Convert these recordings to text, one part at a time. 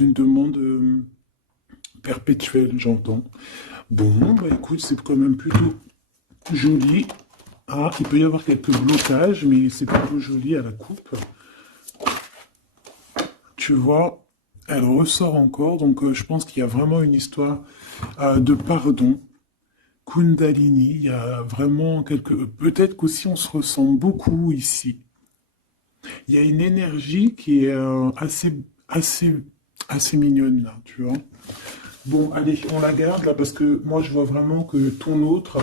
une demande perpétuelle, j'entends. Bon, bah écoute, c'est quand même plutôt joli. Ah, il peut y avoir quelques blocages, mais c'est plutôt joli à la coupe. Tu vois, elle ressort encore, donc je pense qu'il y a vraiment une histoire de pardon. Kundalini, il y a vraiment quelque... Peut-être qu'aussi on se ressent beaucoup ici. Il y a une énergie qui est assez mignonne là, tu vois. Bon, allez, on la garde là parce que moi je vois vraiment que ton autre,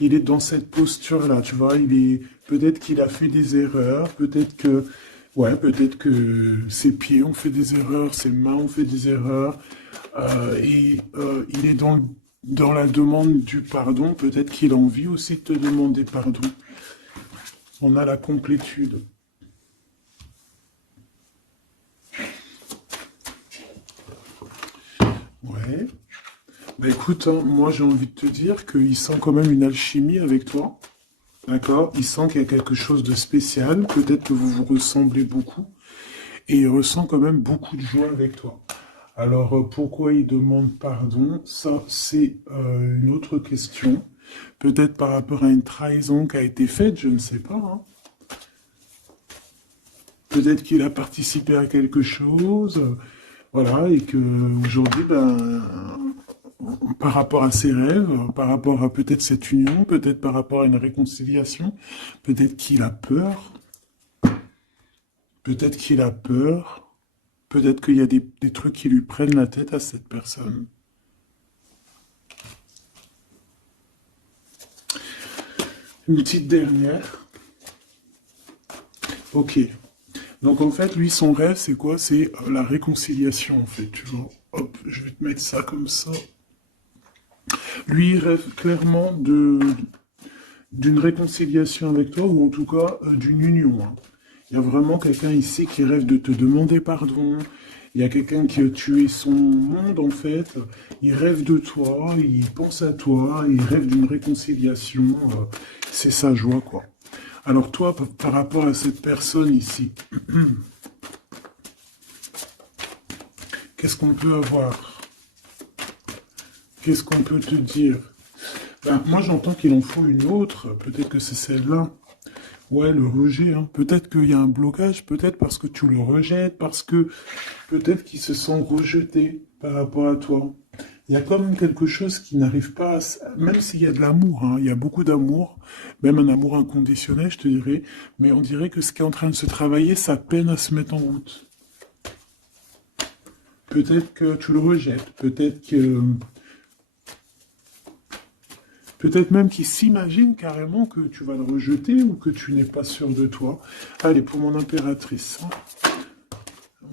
il est dans cette posture là, tu vois. Il est peut-être qu'il a fait des erreurs, peut-être que ses pieds ont fait des erreurs, ses mains ont fait des erreurs, il est dans la demande du pardon. Peut-être qu'il a envie aussi de te demander pardon. On a la complétude. Ouais. Bah écoute, hein, moi j'ai envie de te dire qu'il sent quand même une alchimie avec toi. D'accord? Il sent qu'il y a quelque chose de spécial. Peut-être que vous vous ressemblez beaucoup. Et il ressent quand même beaucoup de joie avec toi. Alors pourquoi il demande pardon? Ça, c'est une autre question. Peut-être par rapport à une trahison qui a été faite, je ne sais pas, hein. Peut-être qu'il a participé à quelque chose, voilà, et que aujourd'hui, ben, par rapport à ses rêves, par rapport à peut-être cette union, peut-être par rapport à une réconciliation, peut-être qu'il a peur, peut-être qu'il a peur, peut-être qu'il y a des trucs qui lui prennent la tête à cette personne. Une petite dernière. Ok. Donc en fait, lui, son rêve, c'est quoi? C'est la réconciliation, en fait, tu vois. Hop, je vais te mettre ça comme ça. Lui, il rêve clairement d'une réconciliation avec toi, ou en tout cas d'une union, hein. Il y a vraiment quelqu'un ici qui rêve de te demander pardon. Il y a quelqu'un qui a tué son monde, en fait. Il rêve de toi, il pense à toi, il rêve d'une réconciliation. C'est sa joie, quoi. Alors toi, par rapport à cette personne ici, qu'est-ce qu'on peut avoir? Qu'est-ce qu'on peut te dire? Ben, moi, j'entends qu'il en faut une autre. Peut-être que c'est celle-là. Ouais, le rejet, hein. Peut-être qu'il y a un blocage, peut-être parce que tu le rejettes, parce que peut-être qu'il se sent rejeté par rapport à toi. Il y a quand même quelque chose qui n'arrive pas même s'il y a de l'amour, hein, il y a beaucoup d'amour, même un amour inconditionnel, je te dirais, mais on dirait que ce qui est en train de se travailler, ça peine à se mettre en route. Peut-être que tu le rejettes, peut-être même qu'il s'imagine carrément que tu vas le rejeter ou que tu n'es pas sûr de toi. Allez, pour mon impératrice, hein.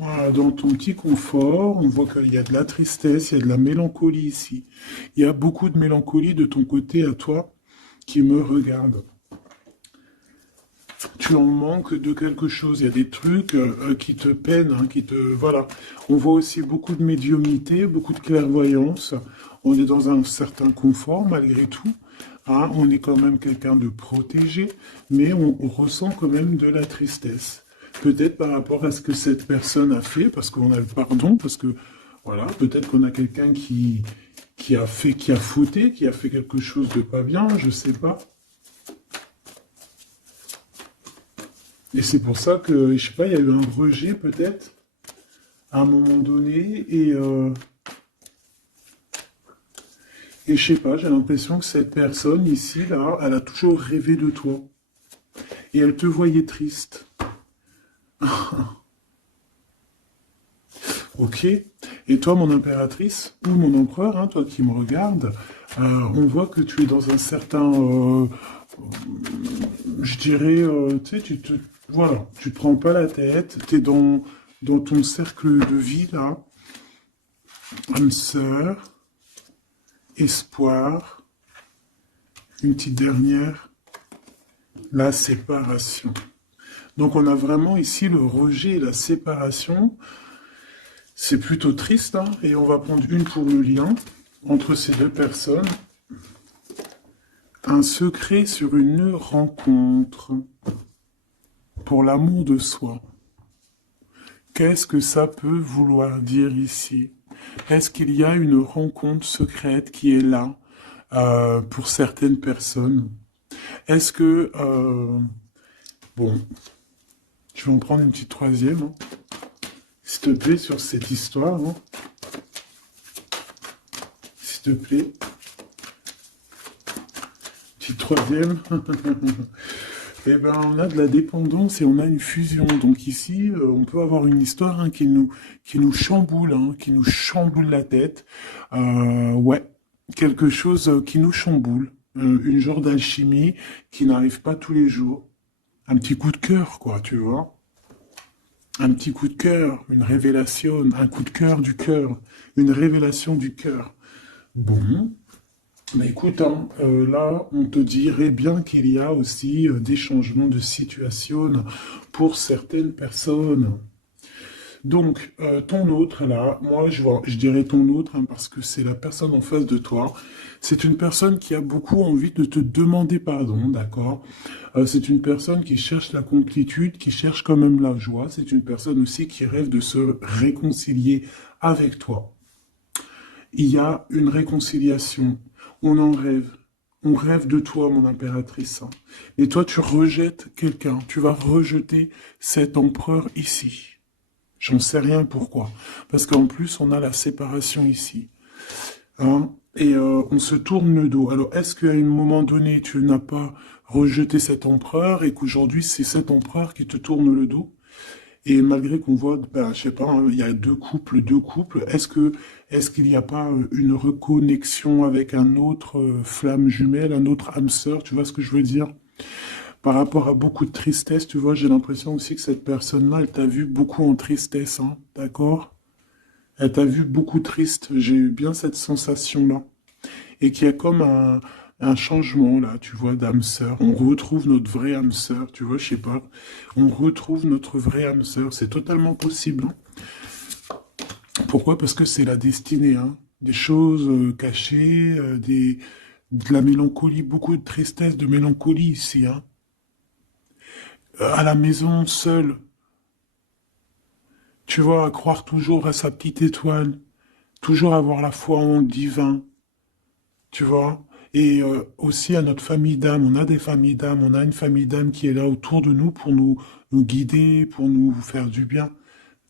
Voilà, dans ton petit confort, on voit qu'il y a de la tristesse, il y a de la mélancolie ici. Il y a beaucoup de mélancolie de ton côté à toi qui me regarde. Tu en manques de quelque chose, il y a des trucs qui te peinent, hein, Voilà. On voit aussi beaucoup de médiumnité, beaucoup de clairvoyance. On est dans un certain confort malgré tout, hein. On est quand même quelqu'un de protégé, mais on ressent quand même de la tristesse. Peut-être par rapport à ce que cette personne a fait, parce qu'on a le pardon, parce que, voilà, peut-être qu'on a quelqu'un qui a fauté, qui a fait quelque chose de pas bien, je sais pas. Et c'est pour ça que, je sais pas, il y a eu un rejet peut-être à un moment donné. Et je sais pas, j'ai l'impression que cette personne ici, là, elle a toujours rêvé de toi. Et elle te voyait triste. Ok. Et toi, mon impératrice, ou mon empereur, hein, toi qui me regardes, on voit que tu es dans un certain, je dirais, tu sais, voilà, tu te prends pas la tête, tu es dans ton cercle de vie, là, âme sœur, espoir, une petite dernière, la séparation. Donc on a vraiment ici le rejet et la séparation. C'est plutôt triste, hein, et on va prendre une pour le lien entre ces deux personnes. Un secret sur une rencontre pour l'amour de soi. Qu'est-ce que ça peut vouloir dire ici? Est-ce qu'il y a une rencontre secrète qui est là pour certaines personnes? Est-ce que... bon, je vais en prendre une petite troisième, hein, s'il te plaît, sur cette histoire. Hein, s'il te plaît. Petite troisième. Eh ben, on a de la dépendance et on a une fusion. Donc ici, on peut avoir une histoire hein, qui nous chamboule, hein, qui nous chamboule la tête. Ouais, quelque chose qui nous chamboule. Une genre d'alchimie qui n'arrive pas tous les jours. Un petit coup de cœur, quoi, tu vois. Un petit coup de cœur, une révélation, un coup de cœur, une révélation du cœur. Bon, mais écoute, hein, là, on te dirait bien qu'il y a aussi des changements de situation pour certaines personnes. Donc, ton autre, là, moi, je dirais ton autre, hein, parce que c'est la personne en face de toi. C'est une personne qui a beaucoup envie de te demander pardon, d'accord? C'est une personne qui cherche la complétude, qui cherche quand même la joie. C'est une personne aussi qui rêve de se réconcilier avec toi. Il y a une réconciliation. On en rêve. On rêve de toi, mon impératrice. Hein. Et toi, tu rejettes quelqu'un. Tu vas rejeter cet empereur ici. J'en sais rien pourquoi. Parce qu'en plus, on a la séparation ici. Hein, et on se tourne le dos. Alors, est-ce qu'à un moment donné, tu n'as pas rejeté cet empereur et qu'aujourd'hui, c'est cet empereur qui te tourne le dos? Et malgré qu'on voit, ben, je sais pas, hein, il y a deux couples, est-ce qu'il n'y a pas une reconnexion avec un autre flamme jumelle, un autre âme sœur, tu vois ce que je veux dire? Par rapport à beaucoup de tristesse, tu vois, j'ai l'impression aussi que cette personne-là, elle t'a vu beaucoup en tristesse, hein, d'accord? Elle t'a vu beaucoup triste, j'ai eu bien cette sensation-là. Et qu'il y a comme un changement, là, tu vois, d'âme sœur. On retrouve notre vraie âme sœur, tu vois, je sais pas. On retrouve notre vraie âme sœur, c'est totalement possible. Hein. Pourquoi? Parce que c'est la destinée, hein. Des choses cachées, de la mélancolie, beaucoup de tristesse, de mélancolie ici, hein. À la maison, seul, tu vois, à croire toujours à sa petite étoile, toujours avoir la foi en le divin, tu vois. Et aussi à notre famille d'âme, on a des familles d'âme, on a une famille d'âme qui est là autour de nous pour nous guider, pour nous faire du bien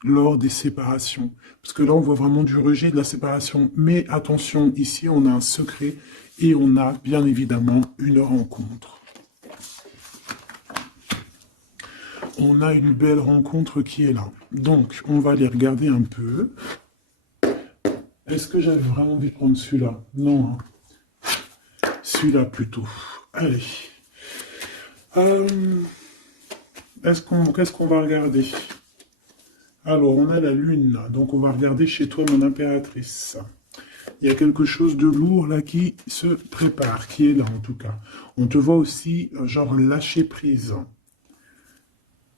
lors des séparations. Parce que là, on voit vraiment du rejet de la séparation. Mais attention, ici, on a un secret et on a bien évidemment une rencontre. On a une belle rencontre qui est là. Donc, on va aller regarder un peu. Est-ce que j'avais vraiment envie de prendre celui-là? Non. Hein. Celui-là plutôt. Allez. Qu'est-ce qu'on va regarder? Alors, on a la lune, là. Donc on va regarder chez toi, mon impératrice. Il y a quelque chose de lourd, là, qui se prépare, qui est là, en tout cas. On te voit aussi, genre, lâcher prise.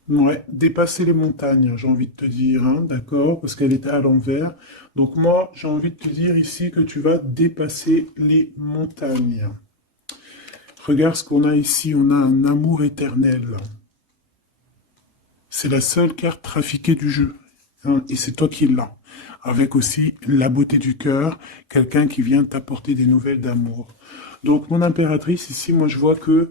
Ouais, dépasser les montagnes, j'ai envie de te dire, hein, d'accord, parce qu'elle était à l'envers. Donc moi, j'ai envie de te dire ici que tu vas dépasser les montagnes. Regarde ce qu'on a ici, on a un amour éternel. C'est la seule carte trafiquée du jeu. Hein, et c'est toi qui l'as. Avec aussi la beauté du cœur, quelqu'un qui vient t'apporter des nouvelles d'amour. Donc mon impératrice, ici, moi je vois que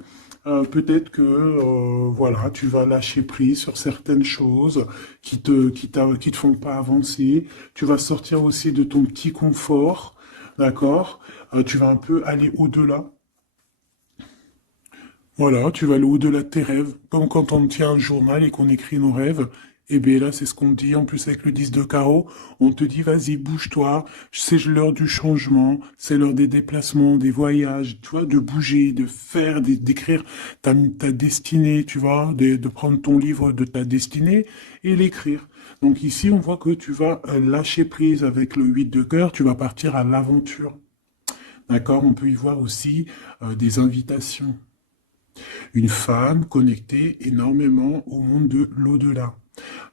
peut-être que voilà, tu vas lâcher prise sur certaines choses qui te font pas avancer. Tu vas sortir aussi de ton petit confort, d'accord? Tu vas un peu aller au-delà. Voilà, tu vas aller au-delà de tes rêves, comme quand on tient un journal et qu'on écrit nos rêves. Et bien là, c'est ce qu'on te dit, en plus avec le 10 de carreau, on te dit, vas-y, bouge-toi, c'est l'heure du changement, c'est l'heure des déplacements, des voyages, tu vois, de bouger, de faire, d'écrire ta destinée, tu vois, de prendre ton livre de ta destinée et l'écrire. Donc ici, on voit que tu vas lâcher prise avec le 8 de cœur, tu vas partir à l'aventure. D'accord? On peut y voir aussi des invitations. Une femme connectée énormément au monde de l'au-delà.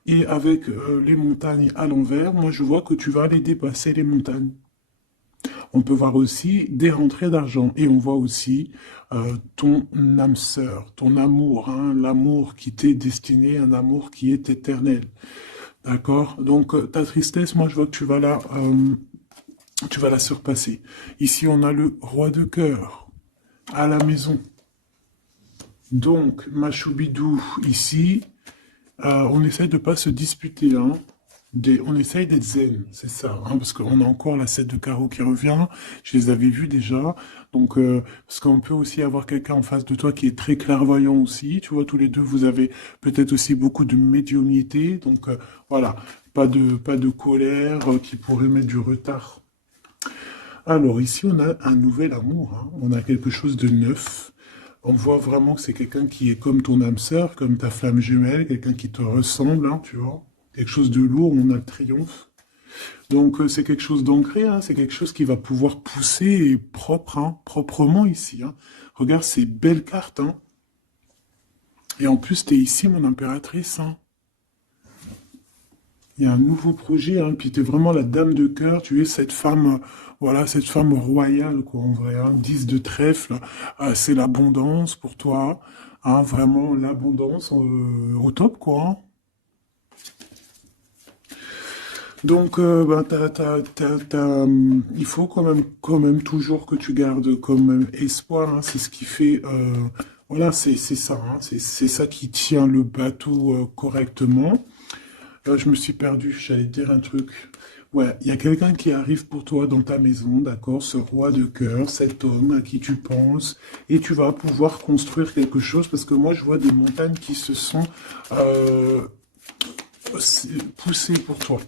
Et avec les montagnes à l'envers, moi je vois que tu vas aller dépasser les montagnes. On peut voir aussi des rentrées d'argent et on voit aussi ton âme sœur, ton amour, hein, l'amour qui t'est destiné, un amour qui est éternel. D'accord? Donc, ta tristesse, moi, je vois que tu vas la surpasser. Ici, on a le roi de cœur à la maison. Donc, ma choubidou, ici, on essaie de pas se disputer, hein. On essaye d'être zen, c'est ça, hein, parce qu'on a encore la 7 de carreau qui revient, je les avais vus déjà, donc parce qu'on peut aussi avoir quelqu'un en face de toi qui est très clairvoyant aussi, tu vois, tous les deux, vous avez peut-être aussi beaucoup de médiumnité, donc voilà, pas de colère qui pourrait mettre du retard. Alors ici, on a un nouvel amour, hein, on a quelque chose de neuf, on voit vraiment que c'est quelqu'un qui est comme ton âme sœur, comme ta flamme jumelle, quelqu'un qui te ressemble, hein, tu vois. Quelque chose de lourd, on a le triomphe. Donc c'est quelque chose d'ancré, hein, c'est quelque chose qui va pouvoir pousser et propre, hein, proprement ici. Hein. Regarde ces belles cartes. Hein. Et en plus, tu es ici, mon impératrice. Hein. Il y a un nouveau projet, hein, puis tu es vraiment la dame de cœur, tu es cette femme, voilà, cette femme royale, quoi, en vrai. Hein. 10 de trèfle, c'est l'abondance pour toi. Hein, vraiment l'abondance au top, quoi. Hein. Donc, ben, il faut quand même toujours que tu gardes comme espoir. Hein, c'est ce qui fait, voilà, c'est ça. Hein, c'est ça qui tient le bateau correctement. Je me suis perdu. J'allais dire un truc. Ouais, il y a quelqu'un qui arrive pour toi dans ta maison, d'accord? Ce roi de cœur, cet homme à qui tu penses, et tu vas pouvoir construire quelque chose parce que moi, je vois des montagnes qui se sont euh, poussées pour toi.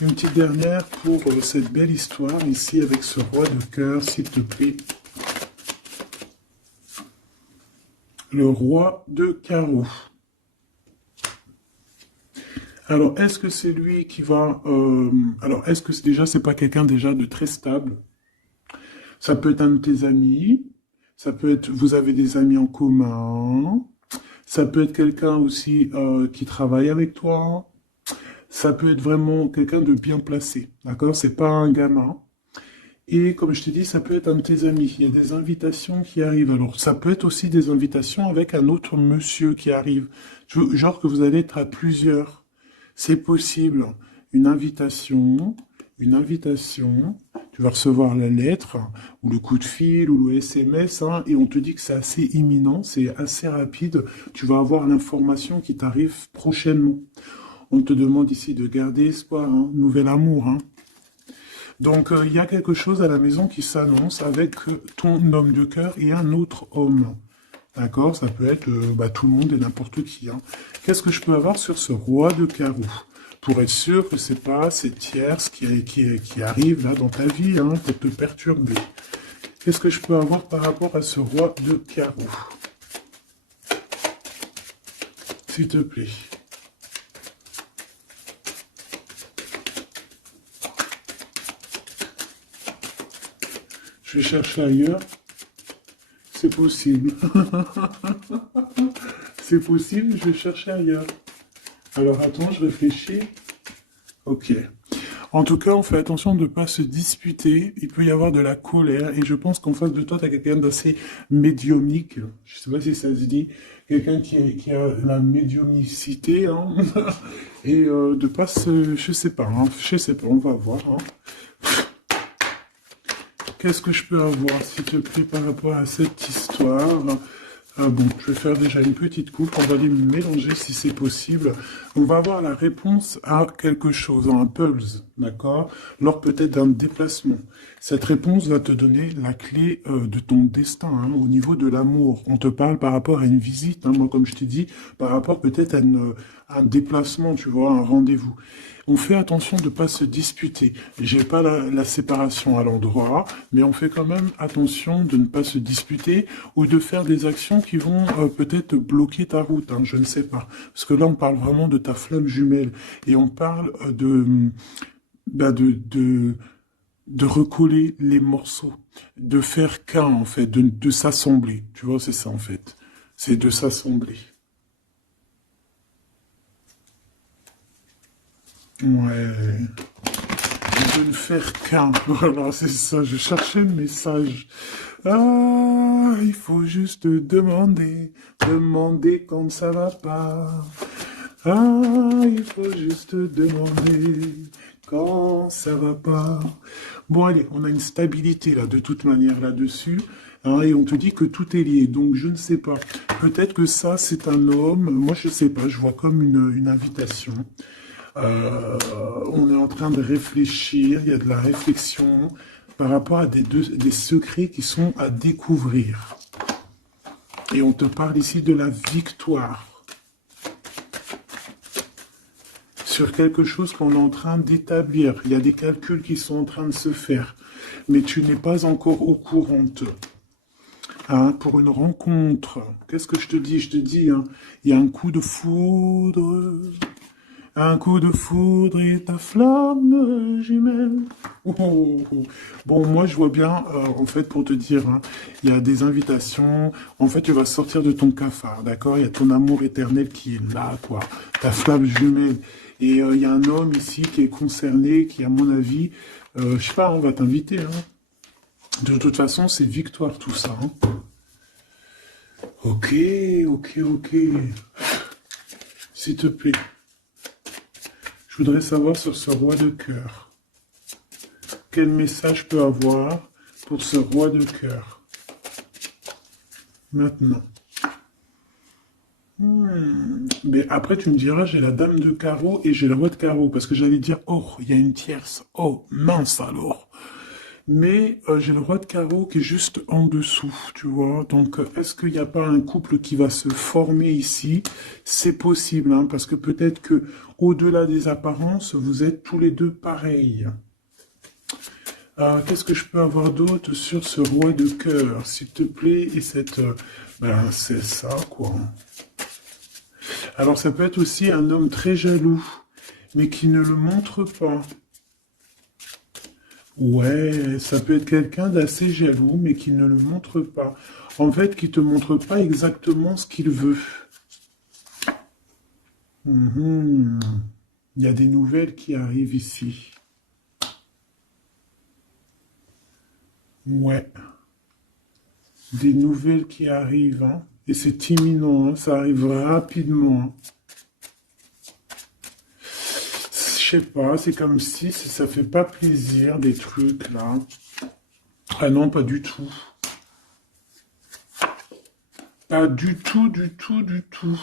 Une petite dernière pour cette belle histoire ici avec ce roi de cœur, s'il te plaît. Le roi de carreau. Alors, est-ce que c'est lui qui va... alors, est-ce que déjà, c'est pas quelqu'un déjà de très stable? Ça peut être un de tes amis. Ça peut être... Vous avez des amis en commun. Ça peut être quelqu'un aussi qui travaille avec toi. Ça peut être vraiment quelqu'un de bien placé. D'accord? C'est pas un gamin. Et comme je t'ai dit, ça peut être un de tes amis. Il y a des invitations qui arrivent. Alors, ça peut être aussi des invitations avec un autre monsieur qui arrive. Genre que vous allez être à plusieurs. C'est possible. Une invitation, une invitation. Tu vas recevoir la lettre, ou le coup de fil, ou le SMS, hein, et on te dit que c'est assez imminent, c'est assez rapide. Tu vas avoir l'information qui t'arrive prochainement. On te demande ici de garder espoir, hein, nouvel amour, hein. Donc, il y a quelque chose à la maison qui s'annonce avec ton homme de cœur et un autre homme. D'accord? Ça peut être bah, tout le monde et n'importe qui. Hein. Qu'est-ce que je peux avoir sur ce roi de carreau? Pour être sûr que c'est pas ces tierces qui arrivent là dans ta vie hein, pour te perturber. Qu'est-ce que je peux avoir par rapport à ce roi de carreau? S'il te plaît. Je vais chercher ailleurs. C'est possible. C'est possible, je vais chercher ailleurs. Alors attends, je réfléchis. Ok. En tout cas, on fait attention de ne pas se disputer. Il peut y avoir de la colère. Et je pense qu'en face de toi, tu as quelqu'un d'assez médiumnique. Je ne sais pas si ça se dit. Quelqu'un qui a la médiumnicité. Hein. Et de pas se... Je sais pas. Hein. Je sais pas, on va voir. Hein. Qu'est-ce que je peux avoir, s'il te plaît, par rapport à cette histoire? Bon, je vais faire déjà une petite coupe, on va les mélanger si c'est possible. On va avoir la réponse à quelque chose, un puzzle, d'accord? Lors peut-être d'un déplacement. Cette réponse va te donner la clé de ton destin, hein, au niveau de l'amour. On te parle par rapport à une visite, hein, moi comme je t'ai dit, par rapport peut-être à un déplacement, tu vois, un rendez-vous. On fait attention de ne pas se disputer. J'ai pas la séparation à l'endroit, mais on fait quand même attention de ne pas se disputer ou de faire des actions qui vont peut-être bloquer ta route. Hein, je ne sais pas. Parce que là, on parle vraiment de ta flamme jumelle et on parle bah, de recoller les morceaux, de faire qu'un en fait, de s'assembler. Tu vois, c'est ça en fait. C'est de s'assembler. Ouais. De ne faire qu'un. Voilà, c'est ça. Je cherchais le message. Ah, il faut juste demander, demander quand ça va pas. Ah, il faut juste demander quand ça va pas. Bon, allez, on a une stabilité là, de toute manière là-dessus. Hein, et on te dit que tout est lié. Donc, je ne sais pas. Peut-être que ça, c'est un homme. Moi, je ne sais pas. Je vois comme une invitation. Euh, on est en train de réfléchir. Il y a de la réflexion par rapport à des secrets qui sont à découvrir. Et on te parle ici de la victoire sur quelque chose qu'on est en train d'établir. Il y a des calculs qui sont en train de se faire, mais tu n'es pas encore au courant. Hein, pour une rencontre, qu'est-ce que je te dis? Je te dis, hein, il y a un coup de foudre et ta flamme jumelle. Oh, oh, oh. Bon, moi je vois bien, en fait, pour te dire, hein, il y a des invitations. En fait, tu vas sortir de ton cafard, d'accord? Il y a ton amour éternel qui est là, quoi. Ta flamme jumelle. Et il y a un homme ici qui est concerné, qui, à mon avis, je sais pas, on va t'inviter. Hein. De toute façon, c'est victoire tout ça. Hein. Ok, ok, ok. S'il te plaît. Je voudrais savoir sur ce roi de cœur. Quel message je peux avoir pour ce roi de cœur? Maintenant. Mais après, tu me diras, j'ai la dame de carreau et j'ai le roi de carreau. Parce que j'allais dire, oh, il y a une tierce. Oh, mince alors. Mais j'ai le roi de carreau qui est juste en dessous, tu vois. Donc, est-ce qu'il n'y a pas un couple qui va se former ici? C'est possible, hein, parce que peut-être que au-delà des apparences, vous êtes tous les deux pareils. Qu'est-ce que je peux avoir d'autre sur ce roi de cœur, s'il te plaît? Et cette... ben, c'est ça, quoi. Alors, ça peut être aussi un homme très jaloux, mais qui ne le montre pas. Ouais, ça peut être quelqu'un d'assez jaloux, mais qui ne le montre pas. En fait, qui te montre pas exactement ce qu'il veut. Mhm. Il y a des nouvelles qui arrivent ici. Ouais, des nouvelles qui arrivent, hein. Et c'est imminent, hein. Ça arrive rapidement. Hein. Je sais pas, c'est comme si ça fait pas plaisir, des trucs, là. Ah non, pas du tout. Pas du tout, du tout, du tout.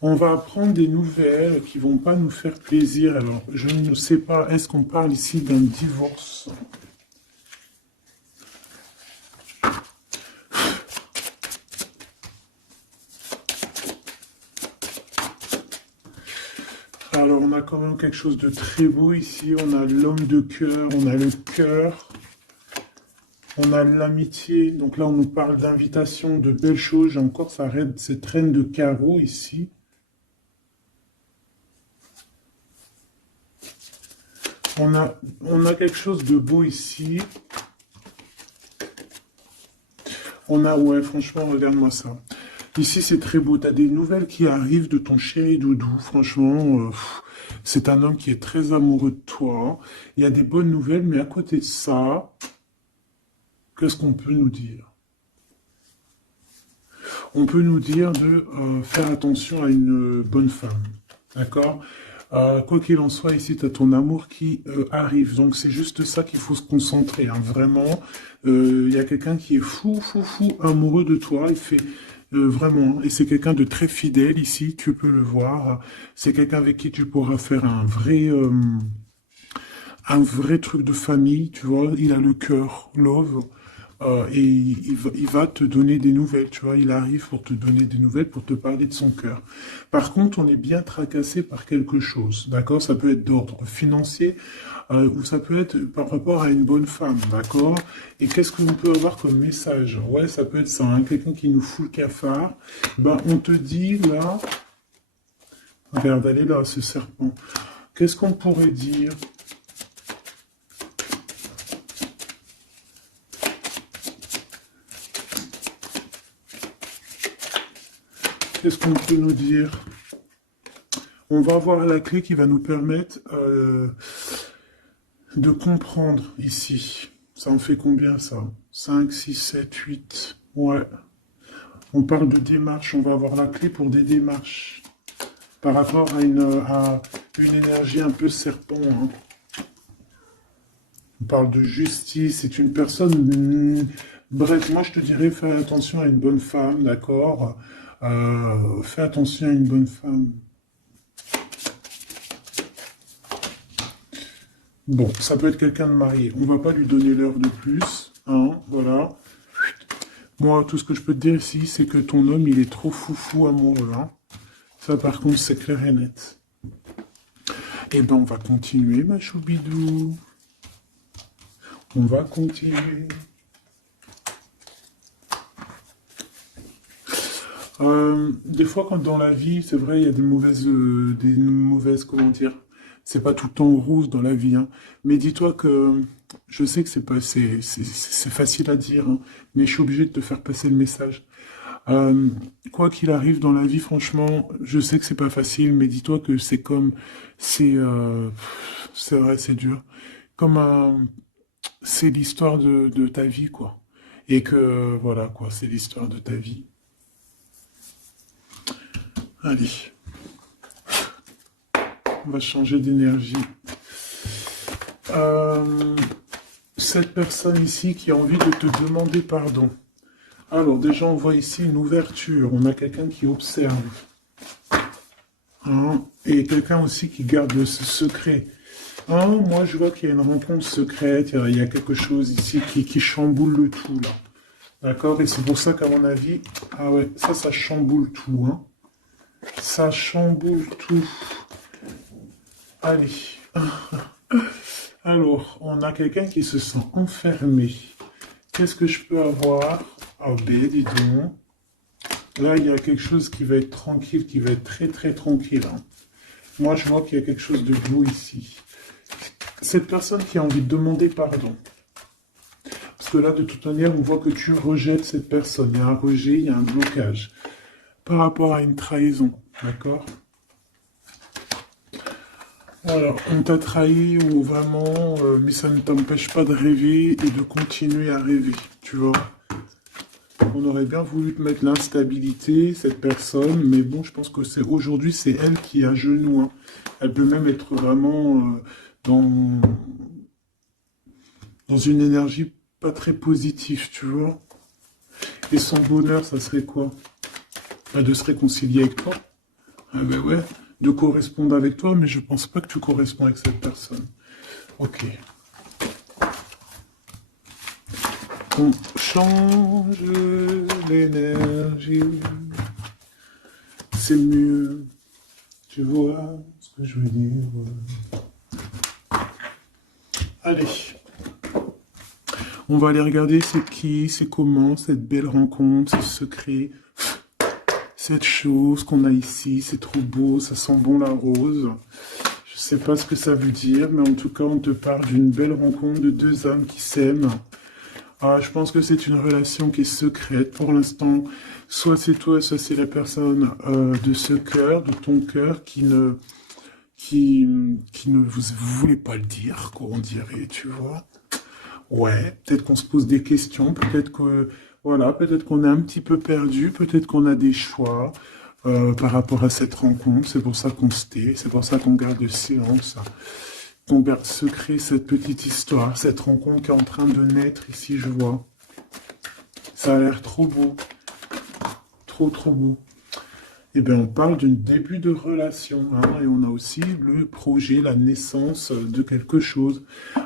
On va apprendre des nouvelles qui vont pas nous faire plaisir. Alors, je ne sais pas, est-ce qu'on parle ici d'un divorce? Alors, on a quand même quelque chose de très beau ici. On a l'homme de cœur, on a le cœur, on a l'amitié. Donc là, on nous parle d'invitation, de belles choses. J'ai encore cette reine de carreau ici. On a quelque chose de beau ici. Ouais, franchement, regarde-moi ça. Ici, c'est très beau. Tu as des nouvelles qui arrivent de ton chéri doudou. Franchement, c'est un homme qui est très amoureux de toi. Il y a des bonnes nouvelles, mais à côté de ça, qu'est-ce qu'on peut nous dire? On peut nous dire de faire attention à une bonne femme. D'accord? Quoi qu'il en soit, ici, tu as ton amour qui arrive. Donc, c'est juste ça qu'il faut se concentrer. Hein. Vraiment, il y a quelqu'un qui est fou, fou, fou amoureux de toi. Il fait vraiment. Et c'est quelqu'un de très fidèle ici. Tu peux le voir. C'est quelqu'un avec qui tu pourras faire un vrai truc de famille. Tu vois, il a le cœur, love. Et il va te donner des nouvelles, tu vois, il arrive pour te donner des nouvelles, pour te parler de son cœur. Par contre, on est bien tracassé par quelque chose, d'accord? Ça peut être d'ordre financier, ou ça peut être par rapport à une bonne femme, d'accord? Et qu'est-ce que l'on peut avoir comme message? Ouais, ça peut être ça, hein, quelqu'un qui nous fout le cafard. Ben, on te dit, là, regarde, elle est là, ce serpent. Qu'est-ce qu'on pourrait dire? Qu'est-ce qu'on peut nous dire? On va avoir la clé qui va nous permettre de comprendre ici. Ça en fait combien ça? 5, 6, 7, 8. Ouais. On parle de démarches. On va avoir la clé pour des démarches. par rapport à une énergie un peu serpent. Hein. On parle de justice, c'est une personne... bref, moi je te dirais, fais attention à une bonne femme, d'accord. Fais attention à une bonne femme. Bon, ça peut être quelqu'un de marié. On va pas lui donner l'heure de plus, hein, voilà. Moi, tout ce que je peux te dire ici, c'est que ton homme, il est trop foufou amoureux, hein. Ça, par contre, c'est clair et net. Eh ben, on va continuer, ma choubidou. On va continuer. Des fois, quand dans la vie, c'est vrai, il y a des mauvaises, comment dire, c'est pas tout le temps rose dans la vie, hein. Mais dis-toi que, je sais que c'est facile à dire, hein, mais je suis obligé de te faire passer le message. Euh, Quoi qu'il arrive dans la vie, franchement, je sais que c'est pas facile, mais dis-toi que c'est vrai, c'est dur. Comme c'est l'histoire de ta vie, quoi. Et que, voilà, quoi, c'est l'histoire de ta vie. Allez, on va changer d'énergie. Euh, Cette personne ici qui a envie de te demander pardon. Alors, déjà, on voit ici une ouverture. On a quelqu'un qui observe. Hein, et quelqu'un aussi qui garde ce secret. Hein, moi, je vois qu'il y a une rencontre secrète. Il y a quelque chose ici qui chamboule le tout, là. D'accord? Et c'est pour ça qu'à mon avis... Ah ouais, ça chamboule tout, hein. Ça chamboule tout. Allez. Alors, on a quelqu'un qui se sent enfermé. Qu'est-ce que je peux avoir? Ah ben, dis donc. Là, il y a quelque chose qui va être tranquille, qui va être très très tranquille. Hein. Moi, je vois qu'il y a quelque chose de beau ici. Cette personne qui a envie de demander pardon. Parce que là, de toute manière, on voit que tu rejettes cette personne. Il y a un rejet, il y a un blocage. Par rapport à une trahison. D'accord? Alors, on t'a trahi ou vraiment, mais ça ne t'empêche pas de rêver et de continuer à rêver, tu vois. On aurait bien voulu te mettre l'instabilité, cette personne, mais bon, je pense que aujourd'hui, c'est elle qui est à genoux. Hein. Elle peut même être vraiment dans, dans une énergie pas très positive, tu vois. Et son bonheur, ça serait quoi? Bah, de se réconcilier avec toi. Ah ben ouais, de correspondre avec toi, mais je pense pas que tu corresponds avec cette personne. Ok. On change l'énergie. C'est mieux. Tu vois ce que je veux dire. Allez. On va aller regarder c'est qui, c'est comment, cette belle rencontre, ce secret. Cette chose qu'on a ici, c'est trop beau, ça sent bon la rose. Je sais pas ce que ça veut dire, mais en tout cas, on te parle d'une belle rencontre de deux âmes qui s'aiment. Ah, je pense que c'est une relation qui est secrète pour l'instant. Soit c'est toi, soit c'est la personne de ce cœur, de ton cœur, qui ne vous voulez pas le dire, quoi, on dirait, tu vois. Ouais, peut-être qu'on se pose des questions, peut-être que voilà, peut-être qu'on est un petit peu perdu, peut-être qu'on a des choix par rapport à cette rencontre. C'est pour ça qu'on se tait, c'est pour ça qu'on garde le silence, qu'on garde secret cette petite histoire, cette rencontre qui est en train de naître ici, je vois. Ça a l'air trop beau, trop trop beau. Eh bien, on parle d'un début de relation, hein, et on a aussi le projet, la naissance de quelque chose.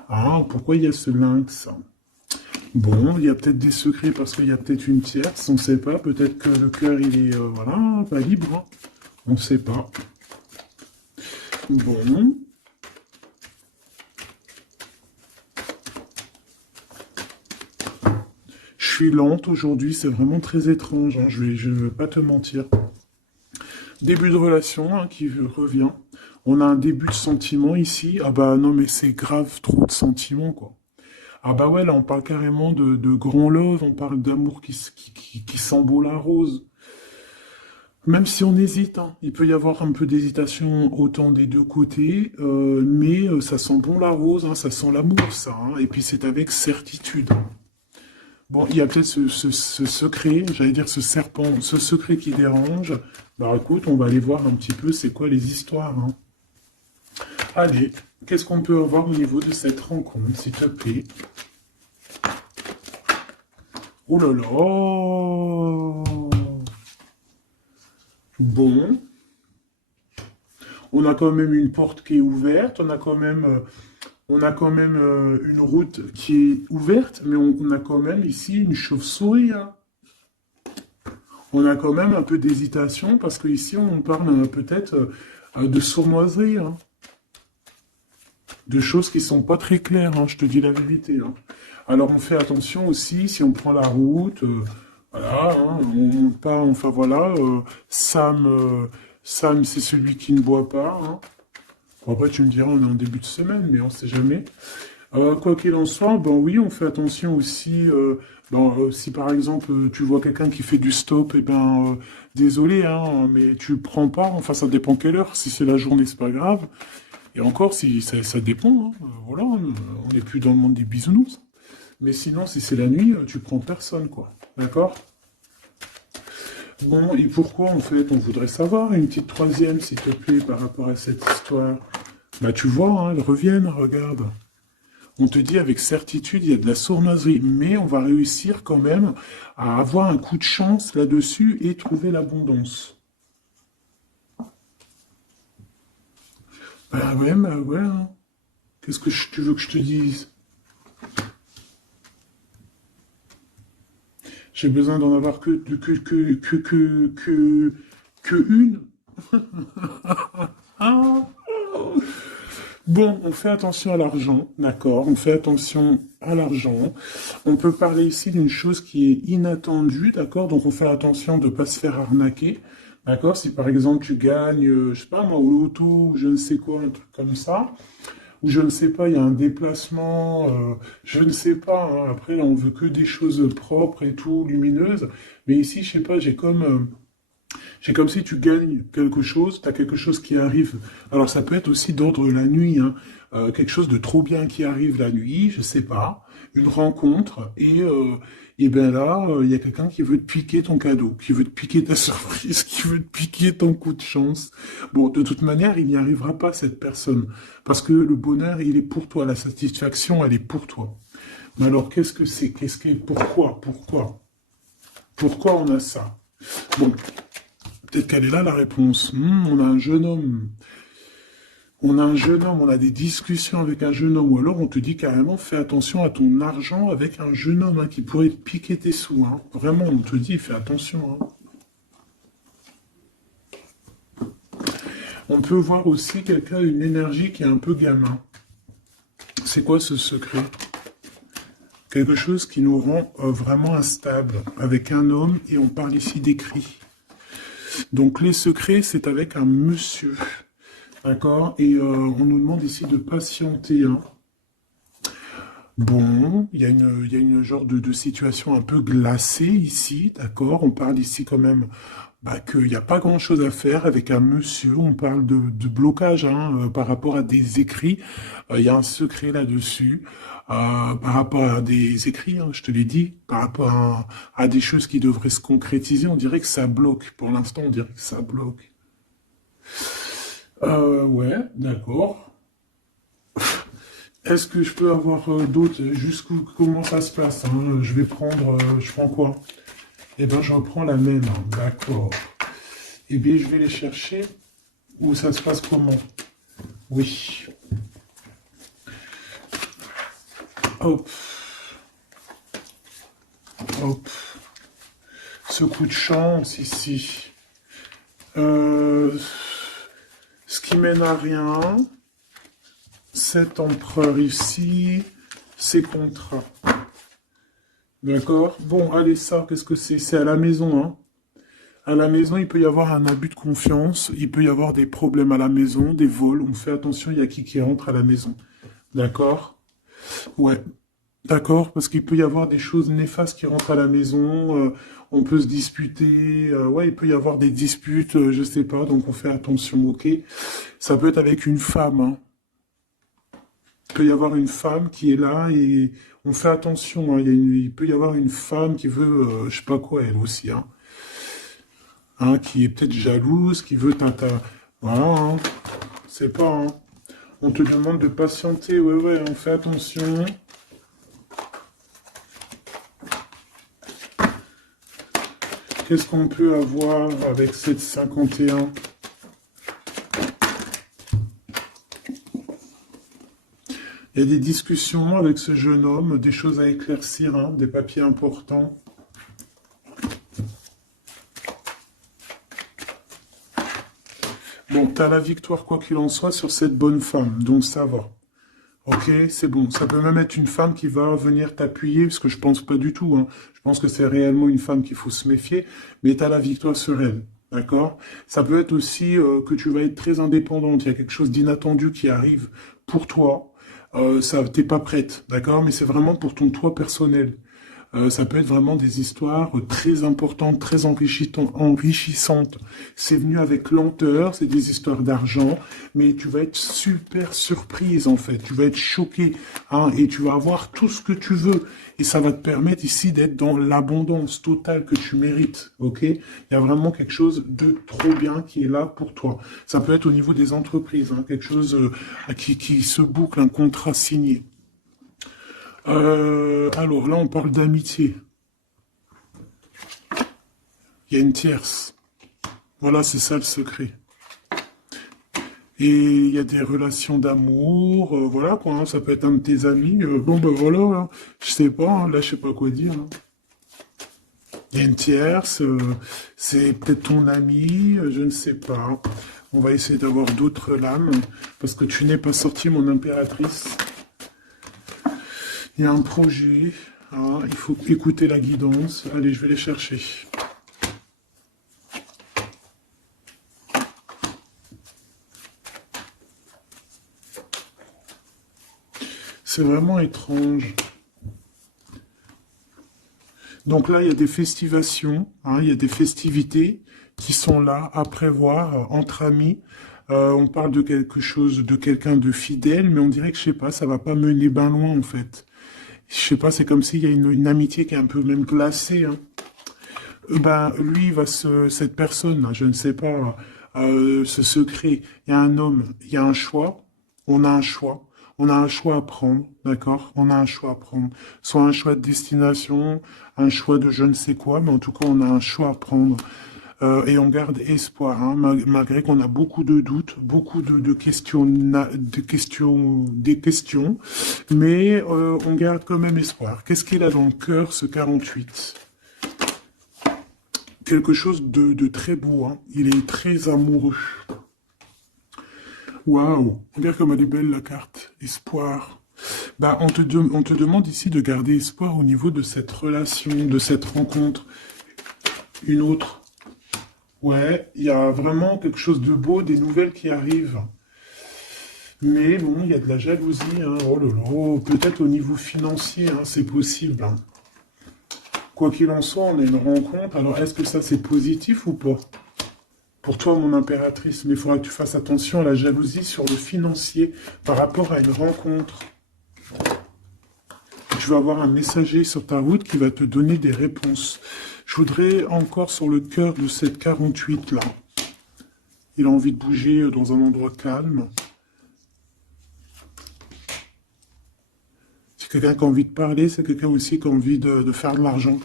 Ah, pourquoi il y a ce lynx? Bon, il y a peut-être des secrets parce qu'il y a peut-être une tierce, on ne sait pas. Peut-être que le cœur, il est, voilà, pas libre. Hein. On ne sait pas. Bon. Je suis lente aujourd'hui, c'est vraiment très étrange. Hein, je ne veux pas te mentir. Début de relation hein, qui revient. On a un début de sentiment ici. Ah bah non, mais c'est grave trop de sentiments, quoi. Ah bah ouais, là on parle carrément de grand love, on parle d'amour qui sent beau la rose. Même si on hésite, hein, il peut y avoir un peu d'hésitation autant des deux côtés, mais ça sent bon la rose, hein, ça sent l'amour ça, hein, et puis c'est avec certitude. Bon, il y a peut-être ce secret, j'allais dire ce serpent, ce secret qui dérange. Bah écoute, on va aller voir un petit peu c'est quoi les histoires, hein. Allez, qu'est-ce qu'on peut avoir au niveau de cette rencontre, s'il te plaît? Oh là là! Bon, on a quand même une porte qui est ouverte, on a quand même une route qui est ouverte, mais on a quand même ici une chauve-souris, hein. On a quand même un peu d'hésitation parce qu'ici on parle peut-être de sournoiserie, hein. De choses qui sont pas très claires, hein, je te dis la vérité, hein. Alors on fait attention aussi si on prend la route, voilà, hein, on monte pas, enfin voilà, Sam c'est celui qui ne boit pas, hein. Bon, après tu me diras on est en début de semaine, mais on sait jamais. Quoi qu'il en soit, ben oui, on fait attention aussi. Si par exemple tu vois quelqu'un qui fait du stop, et ben désolé, hein, mais tu prends pas. Enfin, ça dépend quelle heure. Si c'est la journée, c'est pas grave. Et encore, si ça dépend. Hein, voilà, on n'est plus dans le monde des bisounours. Mais sinon, si c'est la nuit, tu prends personne, quoi. D'accord? Bon, et pourquoi en fait on voudrait savoir une petite troisième, s'il te plaît, par rapport à cette histoire? Bah tu vois, hein, elles reviennent, regarde. On te dit avec certitude, il y a de la sournoiserie, mais on va réussir quand même à avoir un coup de chance là-dessus et trouver l'abondance. Bah ouais, hein. Qu'est-ce que tu veux que je te dise? J'ai besoin d'en avoir que une. Ah. Bon, on fait attention à l'argent, d'accord, on fait attention à l'argent. On peut parler ici d'une chose qui est inattendue, d'accord, donc on fait attention de ne pas se faire arnaquer, d'accord. Si par exemple tu gagnes, je sais pas moi, au loto, ou je ne sais quoi, un truc comme ça, ou je ne sais pas, il y a un déplacement, je ne sais pas, hein, après on veut que des choses propres et tout, lumineuses, mais ici, je sais pas, c'est comme si tu gagnes quelque chose, tu as quelque chose qui arrive. Alors ça peut être aussi d'ordre la nuit, hein. Quelque chose de trop bien qui arrive la nuit, je sais pas, une rencontre, et ben là, il y a quelqu'un qui veut te piquer ton cadeau, qui veut te piquer ta surprise, qui veut te piquer ton coup de chance. Bon, de toute manière, il n'y arrivera pas, cette personne, parce que le bonheur, il est pour toi, la satisfaction, elle est pour toi. Mais alors, qu'est-ce que c'est? Pourquoi on a ça? Bon, peut-être qu'elle est là la réponse. On a un jeune homme. On a un jeune homme, on a des discussions avec un jeune homme, ou alors on te dit carrément fais attention à ton argent avec un jeune homme, hein, qui pourrait te piquer tes sous, hein. Vraiment, on te dit fais attention, hein. On peut voir aussi quelqu'un, une énergie qui est un peu gamin. C'est quoi ce secret? Quelque chose qui nous rend vraiment instable avec un homme, et on parle ici d'écrit. Donc les secrets, c'est avec un monsieur. D'accord? Et on nous demande ici de patienter, hein. Bon, il y a une genre de situation un peu glacée ici, d'accord? On parle ici quand même qu'il n'y a pas grand-chose à faire avec un monsieur. On parle de blocage, hein, par rapport à des écrits. Il y a un secret là-dessus. Par rapport à des écrits, hein, je te l'ai dit, par rapport à des choses qui devraient se concrétiser, on dirait que ça bloque. Pour l'instant, on dirait que ça bloque. Ouais, d'accord. Est-ce que je peux avoir d'autres, jusqu'où, comment ça se passe, hein? Je prends quoi? Eh ben, je reprends la même, hein. D'accord. Eh bien, je vais les chercher. Où ça se passe comment? Oui. Hop, hop. Ce coup de chance ici. Euh, Ce qui mène à rien. Cet empereur ici. Ces contrats. D'accord? Bon, allez, ça, qu'est-ce que c'est? C'est à la maison, hein. À la maison, il peut y avoir un abus de confiance, il peut y avoir des problèmes à la maison, des vols. On fait attention, il y a qui rentre à la maison. D'accord? Ouais. D'accord, parce qu'il peut y avoir des choses néfastes qui rentrent à la maison, on peut se disputer, ouais, il peut y avoir des disputes, je sais pas, donc on fait attention, ok? Ça peut être avec une femme, hein. Il peut y avoir une femme qui est là et on fait attention, hein, il peut y avoir une femme qui veut, je sais pas quoi, elle aussi, hein, qui est peut-être jalouse, qui veut voilà, hein, c'est pas, hein. On te demande de patienter, ouais, ouais, on fait attention. Qu'est-ce qu'on peut avoir avec cette 51? Il y a des discussions avec ce jeune homme, des choses à éclaircir, hein, des papiers importants. Bon, tu as la victoire, quoi qu'il en soit, sur cette bonne femme, donc ça va. Ok, c'est bon. Ça peut même être une femme qui va venir t'appuyer, parce que je pense pas du tout, hein. Je pense que c'est réellement une femme qu'il faut se méfier, mais tu as la victoire sur elle. D'accord? Ça peut être aussi que tu vas être très indépendante. Il y a quelque chose d'inattendu qui arrive pour toi. Ça, t'es pas prête, d'accord? Mais c'est vraiment pour ton toi personnel. Ça peut être vraiment des histoires très importantes, très enrichissantes. C'est venu avec lenteur, c'est des histoires d'argent, mais tu vas être super surprise en fait. Tu vas être choqué, hein, et tu vas avoir tout ce que tu veux. Et ça va te permettre ici d'être dans l'abondance totale que tu mérites. Ok? Il y a vraiment quelque chose de trop bien qui est là pour toi. Ça peut être au niveau des entreprises, hein, quelque chose qui se boucle, un contrat signé. Alors là, on parle d'amitié. Il y a une tierce. Voilà, c'est ça le secret. Et il y a des relations d'amour, voilà quoi, hein, ça peut être un de tes amis. Bon ben voilà, hein, je sais pas, hein, là je sais pas quoi dire, hein. Il y a une tierce, c'est peut-être ton ami, je ne sais pas. On va essayer d'avoir d'autres lames, parce que tu n'es pas sorti, mon impératrice. Il y a un projet, hein, il faut écouter la guidance. Allez, je vais les chercher. C'est vraiment étrange. Donc là, il y a des festivations, hein, il y a des festivités qui sont là à prévoir entre amis. On parle de quelque chose, de quelqu'un de fidèle, mais on dirait que, je sais pas, ça va pas mener ben loin en fait. Je sais pas, c'est comme s'il y a une amitié qui est un peu même glacée, hein. Ben, lui, cette personne, je ne sais pas, ce secret, il y a un homme, il y a un choix, on a un choix. On a un choix à prendre, d'accord? On a un choix à prendre. Soit un choix de destination, un choix de je ne sais quoi, mais en tout cas, on a un choix à prendre. Et on garde espoir, hein, malgré qu'on a beaucoup de doutes, beaucoup de questions, des questions, mais on garde quand même espoir. Qu'est-ce qu'il a dans le cœur, ce 48? Quelque chose de très beau, hein. Il est très amoureux. Waouh! Regarde comme elle est belle la carte. Espoir. Bah, on te demande ici de garder espoir au niveau de cette relation, de cette rencontre. Une autre. Ouais, il y a vraiment quelque chose de beau, des nouvelles qui arrivent. Mais bon, il y a de la jalousie, hein. Oh là là, peut-être au niveau financier, hein, c'est possible, hein. Quoi qu'il en soit, on a une rencontre. Alors, est-ce que ça, c'est positif ou pas? Pour toi, mon impératrice, mais il faudra que tu fasses attention à la jalousie sur le financier par rapport à une rencontre. Tu vas avoir un messager sur ta route qui va te donner des réponses. Je voudrais encore sur le cœur de cette 48 là. Il a envie de bouger dans un endroit calme. C'est quelqu'un qui a envie de parler, c'est quelqu'un aussi qui a envie de faire de l'argent.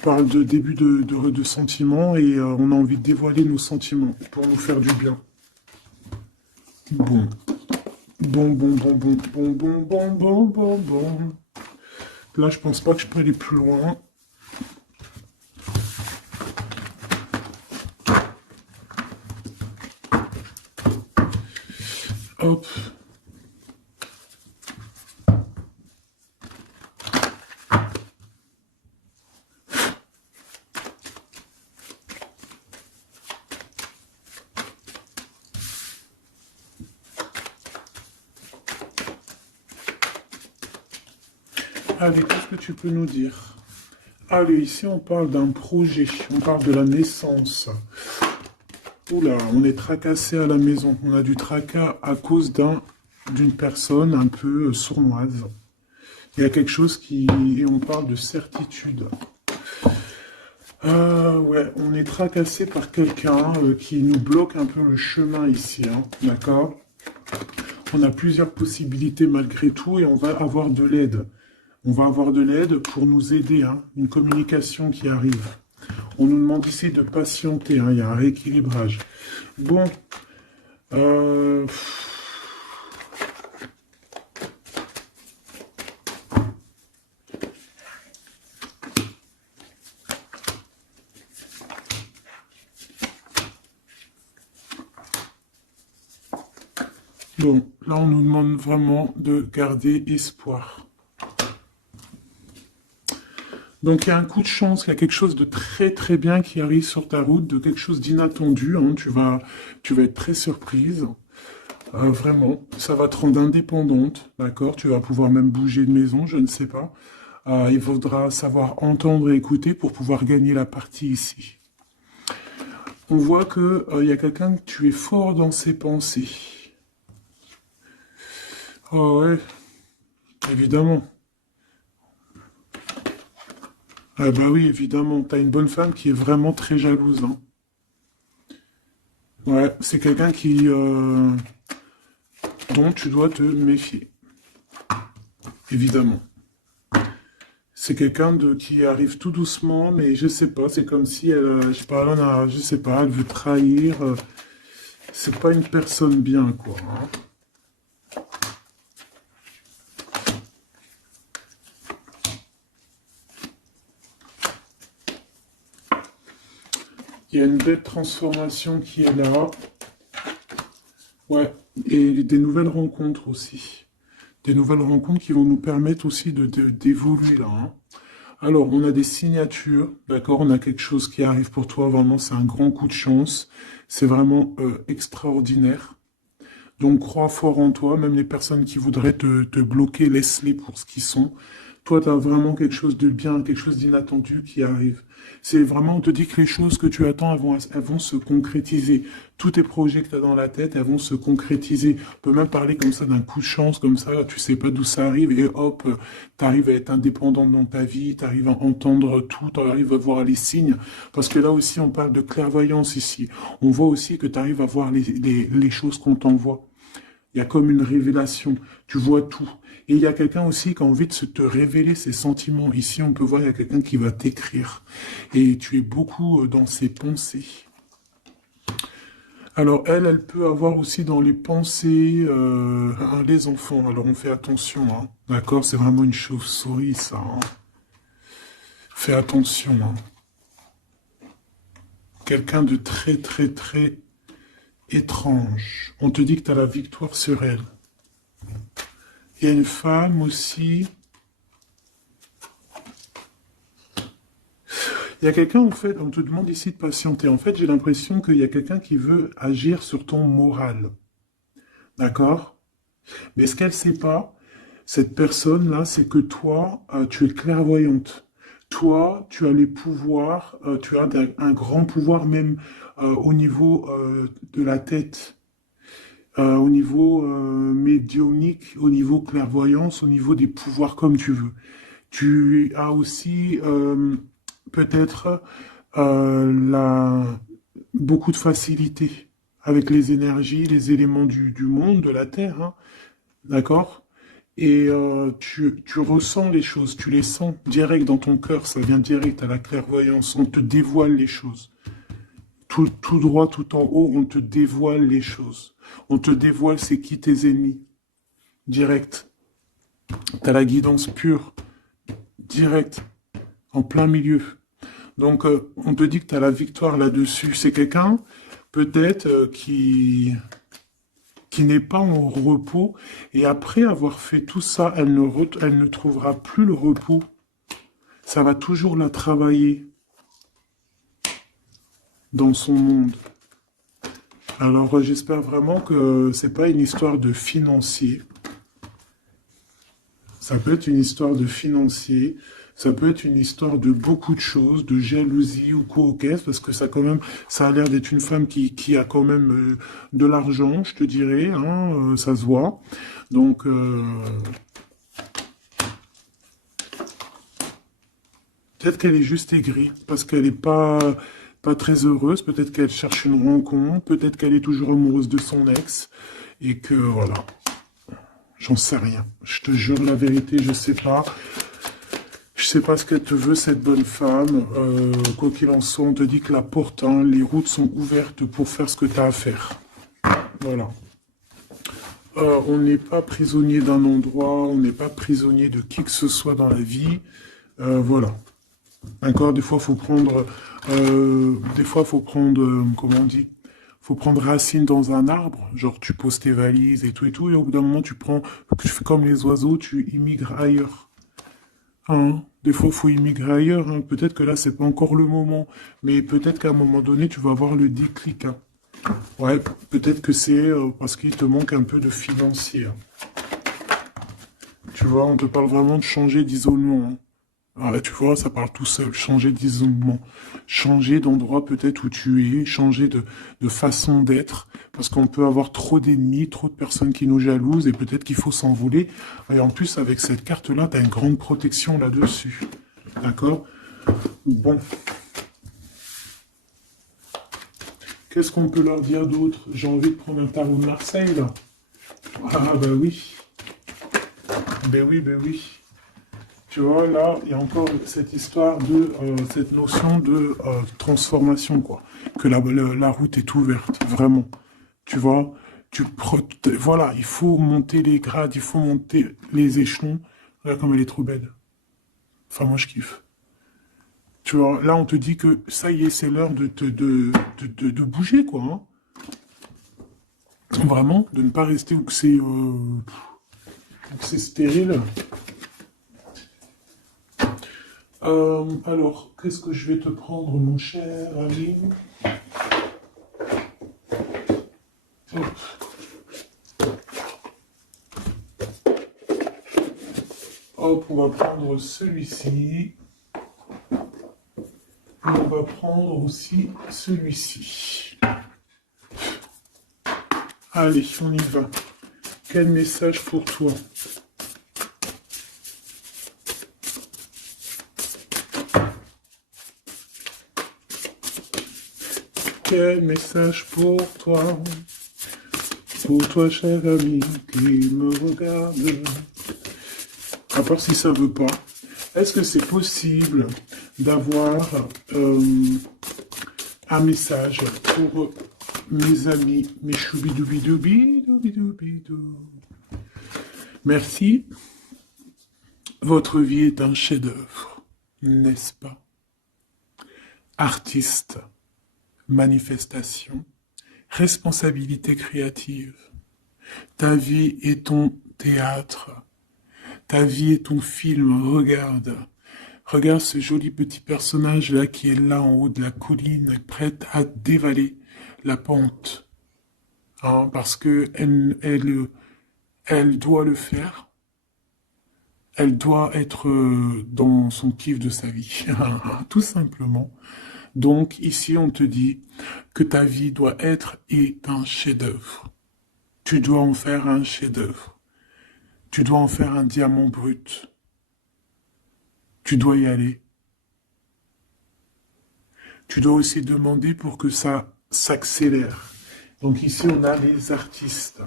On parle de début de sentiments et on a envie de dévoiler nos sentiments pour nous faire du bien. Bon. Bon, bon, bon, bon, bon, bon, bon, bon, bon, bon. Là, je pense pas que je peux aller plus loin. Hop. Allez, qu'est-ce que tu peux nous dire? Allez, ici on parle d'un projet, on parle de la naissance. Oula, on est tracassé à la maison, on a du tracas à cause d'un d'une personne un peu sournoise. Il y a quelque chose qui... Et on parle de certitude. Ouais, on est tracassé par quelqu'un qui nous bloque un peu le chemin ici, hein, d'accord? On a plusieurs possibilités malgré tout et on va avoir de l'aide. On va avoir de l'aide pour nous aider, hein, une communication qui arrive. On nous demande ici de patienter, hein, il y a un rééquilibrage. Bon, euh, bon, là on nous demande vraiment de garder espoir. Donc il y a un coup de chance, il y a quelque chose de très très bien qui arrive sur ta route, de quelque chose d'inattendu, hein, tu vas être très surprise. Vraiment, ça va te rendre indépendante, d'accord? Tu vas pouvoir même bouger de maison, je ne sais pas. Il faudra savoir entendre et écouter pour pouvoir gagner la partie ici. On voit que il y a quelqu'un que tu es fort dans ses pensées. Oh ouais, évidemment. Ah bah oui, évidemment. T'as une bonne femme qui est vraiment très jalouse, hein. Ouais, c'est quelqu'un dont tu dois te méfier, évidemment. C'est quelqu'un qui arrive tout doucement, mais je sais pas, c'est comme si elle, je sais pas, je sais pas, elle veut trahir. C'est pas une personne bien, quoi, hein. Il y a une belle transformation qui est là. Ouais, et des nouvelles rencontres aussi. Des nouvelles rencontres qui vont nous permettre aussi d'évoluer là, hein. Alors, on a des signatures, d'accord? On a quelque chose qui arrive pour toi, vraiment, c'est un grand coup de chance. C'est vraiment extraordinaire. Donc, crois fort en toi, même les personnes qui voudraient te bloquer, laisse-les pour ce qu'ils sont. Toi, tu as vraiment quelque chose de bien, quelque chose d'inattendu qui arrive. C'est vraiment, on te dit que les choses que tu attends, elles vont se concrétiser. Tous tes projets que tu as dans la tête, elles vont se concrétiser. On peut même parler comme ça d'un coup de chance, comme ça, tu sais pas d'où ça arrive, et hop, tu arrives à être indépendant dans ta vie, tu arrives à entendre tout, tu arrives à voir les signes. Parce que là aussi, on parle de clairvoyance ici. On voit aussi que tu arrives à voir les choses qu'on t'envoie. Il y a comme une révélation. Tu vois tout. Et il y a quelqu'un aussi qui a envie de te révéler ses sentiments. Ici, on peut voir, il y a quelqu'un qui va t'écrire. Et tu es beaucoup dans ses pensées. Alors, elle peut avoir aussi dans les pensées les enfants. Alors, on fait attention, hein. D'accord? C'est vraiment une chauve-souris, ça, hein. Fais attention, hein. Quelqu'un de très, très, très étrange. On te dit que tu as la victoire sur elle. Il y a une femme aussi. Il y a quelqu'un, en fait, on te demande ici de patienter. En fait, j'ai l'impression qu'il y a quelqu'un qui veut agir sur ton moral. D'accord? Mais ce qu'elle ne sait pas, cette personne-là, c'est que toi, tu es clairvoyante. Toi, tu as les pouvoirs, tu as un grand pouvoir même au niveau de la tête, au niveau médiumnique, au niveau clairvoyance, au niveau des pouvoirs comme tu veux. Tu as aussi peut-être beaucoup de facilité avec les énergies, les éléments du monde, de la Terre, hein, d'accord? Et tu ressens les choses, tu les sens direct dans ton cœur, ça vient direct à la clairvoyance, on te dévoile les choses. Tout droit, tout en haut, on te dévoile les choses. On te dévoile c'est qui tes ennemis, direct. Tu as la guidance pure, direct, en plein milieu. Donc, on te dit que tu as la victoire là-dessus. C'est quelqu'un, peut-être, qui n'est pas en repos. Et après avoir fait tout ça, elle ne trouvera plus le repos. Ça va toujours la travailler dans son monde. Alors, j'espère vraiment que c'est pas une histoire de financier. Ça peut être une histoire de financier. Ça peut être une histoire de beaucoup de choses, de jalousie ou quoi au caisse, parce que ça quand même, ça a l'air d'être une femme qui a quand même de l'argent, je te dirais, hein, ça se voit. Donc, peut-être qu'elle est juste aigrie, parce qu'elle n'est pas très heureuse, peut-être qu'elle cherche une rencontre, peut-être qu'elle est toujours amoureuse de son ex, et que, voilà, j'en sais rien. Je te jure la vérité, je sais pas. Je sais pas ce qu'elle te veut, cette bonne femme. Quoi qu'il en soit, on te dit que la porte, hein, les routes sont ouvertes pour faire ce que tu as à faire. Voilà. On n'est pas prisonnier d'un endroit, on n'est pas prisonnier de qui que ce soit dans la vie. Voilà. D'accord, des fois, faut prendre, comment on dit, faut prendre racine dans un arbre, genre tu poses tes valises et tout, et au bout d'un moment, tu fais comme les oiseaux, tu immigres ailleurs. Hein, des fois, faut immigrer ailleurs, hein. Peut-être que là, c'est pas encore le moment, mais peut-être qu'à un moment donné, tu vas avoir le déclic, hein. Ouais, peut-être que c'est parce qu'il te manque un peu de financier, hein. Tu vois, on te parle vraiment de changer d'isolement, hein. Ah, là, tu vois, ça parle tout seul. Changer d'isolement. Changer d'endroit peut-être où tu es. Changer de façon d'être. Parce qu'on peut avoir trop d'ennemis, trop de personnes qui nous jalousent et peut-être qu'il faut s'envoler. Et en plus, avec cette carte-là, tu as une grande protection là-dessus. D'accord? Bon. Qu'est-ce qu'on peut leur dire d'autre? J'ai envie de prendre un tarot de Marseille, là. Ah, bah oui. Ben oui, ben oui. Tu vois, là, il y a encore cette histoire de, cette notion de transformation, quoi. Que la route est ouverte, vraiment. Tu vois, voilà, il faut monter les grades, il faut monter les échelons. Regarde comme elle est trop belle. Enfin, moi, je kiffe. Tu vois, là, on te dit que ça y est, c'est l'heure de bouger, quoi, hein. Vraiment, de ne pas rester où que c'est stérile. Alors, qu'est-ce que je vais te prendre, mon cher ami? Hop. Hop, on va prendre celui-ci. Et on va prendre aussi celui-ci. Allez, on y va. Quel message pour toi? Quel message pour toi? Pour toi, cher ami, qui me regarde. À part si ça veut pas. Est-ce que c'est possible d'avoir un message pour mes amis, mes choubidoubidoubidoubidoubidoubidou? Merci. Votre vie est un chef-d'œuvre, n'est-ce pas? Artiste, manifestation, responsabilité créative. Ta vie est ton théâtre. Ta vie est ton film. Regarde. Regarde ce joli petit personnage-là qui est là en haut de la colline, prête à dévaler la pente. Hein, parce que elle doit le faire. Elle doit être dans son kiff de sa vie. Tout simplement. Donc ici, on te dit que ta vie doit être un chef-d'œuvre. Tu dois en faire un chef-d'œuvre. Tu dois en faire un diamant brut. Tu dois y aller. Tu dois aussi demander pour que ça s'accélère. Donc ici, on a les artistes.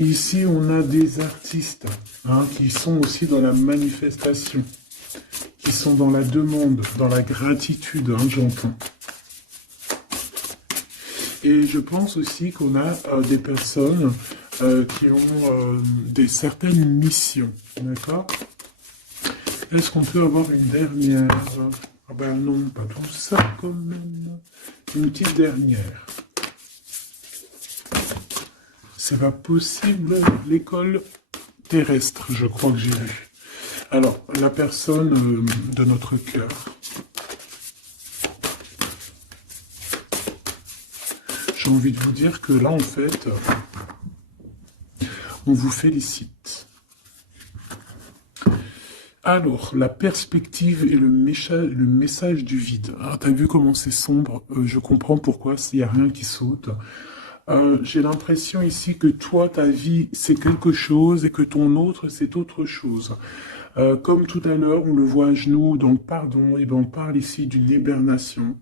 Ici, on a des artistes qui sont aussi dans la manifestation, qui sont dans la demande, dans la gratitude, j'entends. Et je pense aussi qu'on a des personnes qui ont certaines missions, d'accord? Est-ce qu'on peut avoir une dernière? Ah ben non, pas tout ça quand même. Une petite dernière. C'est pas possible, l'école terrestre, je crois que j'ai vu. Alors, la personne de notre cœur. J'ai envie de vous dire que là, en fait, on vous félicite. Alors, la perspective et le message du vide. Ah, t'as vu comment c'est sombre? Je comprends pourquoi, s'il n'y a rien qui saute. J'ai l'impression ici que toi, ta vie, c'est quelque chose et que ton autre, c'est autre chose. Comme tout à l'heure, on le voit à genoux, donc pardon, et ben on parle ici d'une hibernation.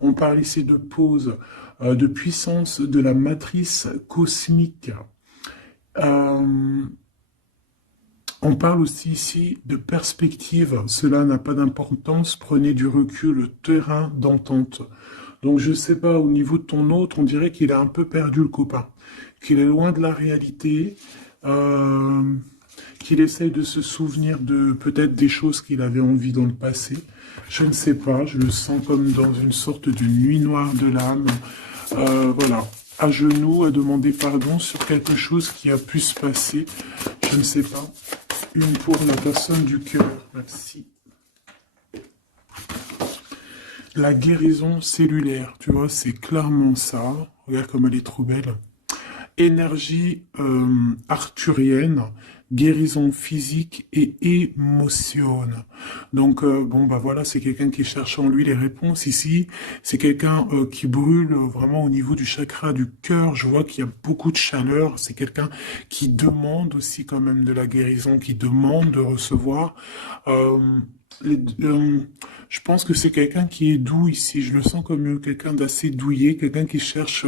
On parle ici de pause, de puissance de la matrice cosmique. Euh, on parle aussi ici de perspective. Cela n'a pas d'importance. Prenez du recul, terrain d'entente. Donc je sais pas, au niveau de ton autre, on dirait qu'il a un peu perdu le copain, qu'il est loin de la réalité, euh, qu'il essaye de se souvenir de peut-être des choses qu'il avait envie dans le passé. Je ne sais pas, je le sens comme dans une sorte de nuit noire de l'âme. Voilà, à genoux, à demander pardon sur quelque chose qui a pu se passer. Je ne sais pas. Une pour la personne du cœur. Merci. La guérison cellulaire, tu vois, c'est clairement ça. Regarde comme elle est trop belle. Énergie arthurienne, guérison physique et émotion. Donc, bon, bah voilà, c'est quelqu'un qui cherche en lui les réponses ici. C'est quelqu'un qui brûle vraiment au niveau du chakra du cœur. Je vois qu'il y a beaucoup de chaleur. C'est quelqu'un qui demande aussi quand même de la guérison, qui demande de recevoir. Euh, les- euh, je pense que c'est quelqu'un qui est doux ici. Je le sens comme quelqu'un d'assez douillet, quelqu'un qui cherche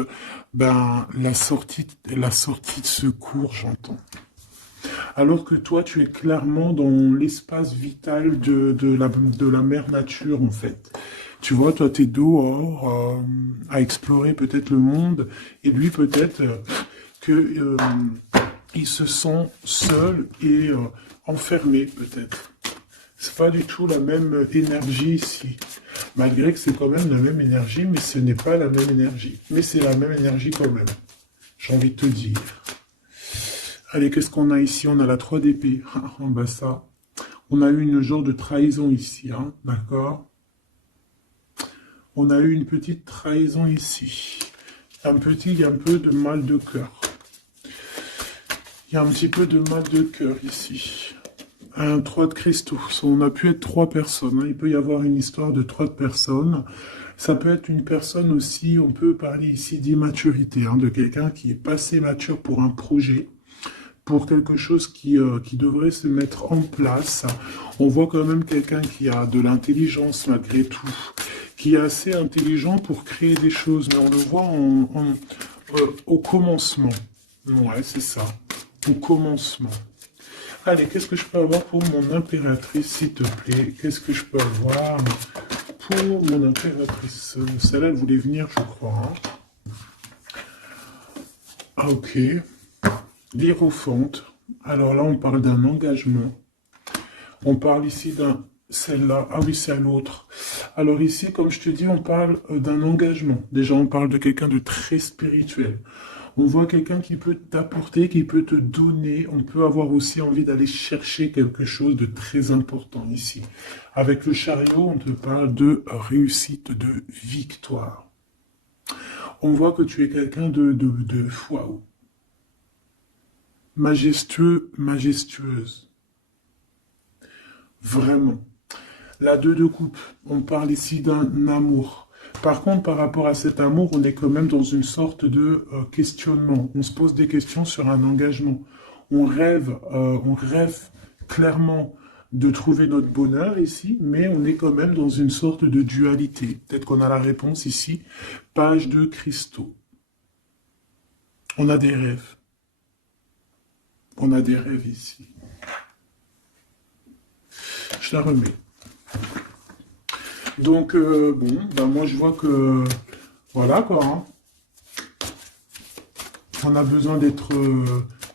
ben, la sortie de secours, j'entends. Alors que toi, tu es clairement dans l'espace vital de la mère nature, en fait. Tu vois, toi, t'es dehors à explorer peut-être le monde, et lui, peut-être que il se sent seul et enfermé, peut-être. C'est pas du tout la même énergie ici. Malgré que c'est quand même la même énergie, mais ce n'est pas la même énergie. Mais c'est la même énergie quand même. J'ai envie de te dire. Allez, qu'est-ce qu'on a ici? On a la 3 d'épée. En bas ça. On a eu une genre de trahison ici, hein, d'accord? On a eu une petite trahison ici. Il y a un peu de mal de cœur. Il y a un petit peu de mal de cœur ici. Un 3 de cristaux. On a pu être 3 personnes, hein. Il peut y avoir une histoire de 3 personnes. Ça peut être une personne aussi, on peut parler ici d'immaturité, hein, de quelqu'un qui est pas assez mature pour un projet, pour quelque chose qui devrait se mettre en place. On voit quand même quelqu'un qui a de l'intelligence malgré tout, qui est assez intelligent pour créer des choses, mais on le voit au commencement. Ouais, c'est ça, au commencement. Allez, qu'est-ce que je peux avoir pour mon impératrice, s'il te plaît? Qu'est-ce que je peux avoir pour mon impératrice? Celle-là, elle voulait venir, je crois, hein. Ah, ok. L'Hiérophante. Alors là, on parle d'un engagement. On parle ici d'un... Celle-là. Ah oui, c'est à l'autre. Alors ici, comme je te dis, on parle d'un engagement. Déjà, on parle de quelqu'un de très spirituel. On voit quelqu'un qui peut t'apporter, qui peut te donner. On peut avoir aussi envie d'aller chercher quelque chose de très important ici. Avec le chariot, on te parle de réussite, de victoire. On voit que tu es quelqu'un de waouh, majestueux, majestueuse. Vraiment. La 2 de coupe, on parle ici d'un amour. Par contre, par rapport à cet amour, on est quand même dans une sorte de questionnement. On se pose des questions sur un engagement. On rêve clairement de trouver notre bonheur ici, mais on est quand même dans une sorte de dualité. Peut-être qu'on a la réponse ici. Page de cristaux. On a des rêves. On a des rêves ici. Je la remets. Donc, bon, ben moi je vois que, voilà quoi, hein. On a besoin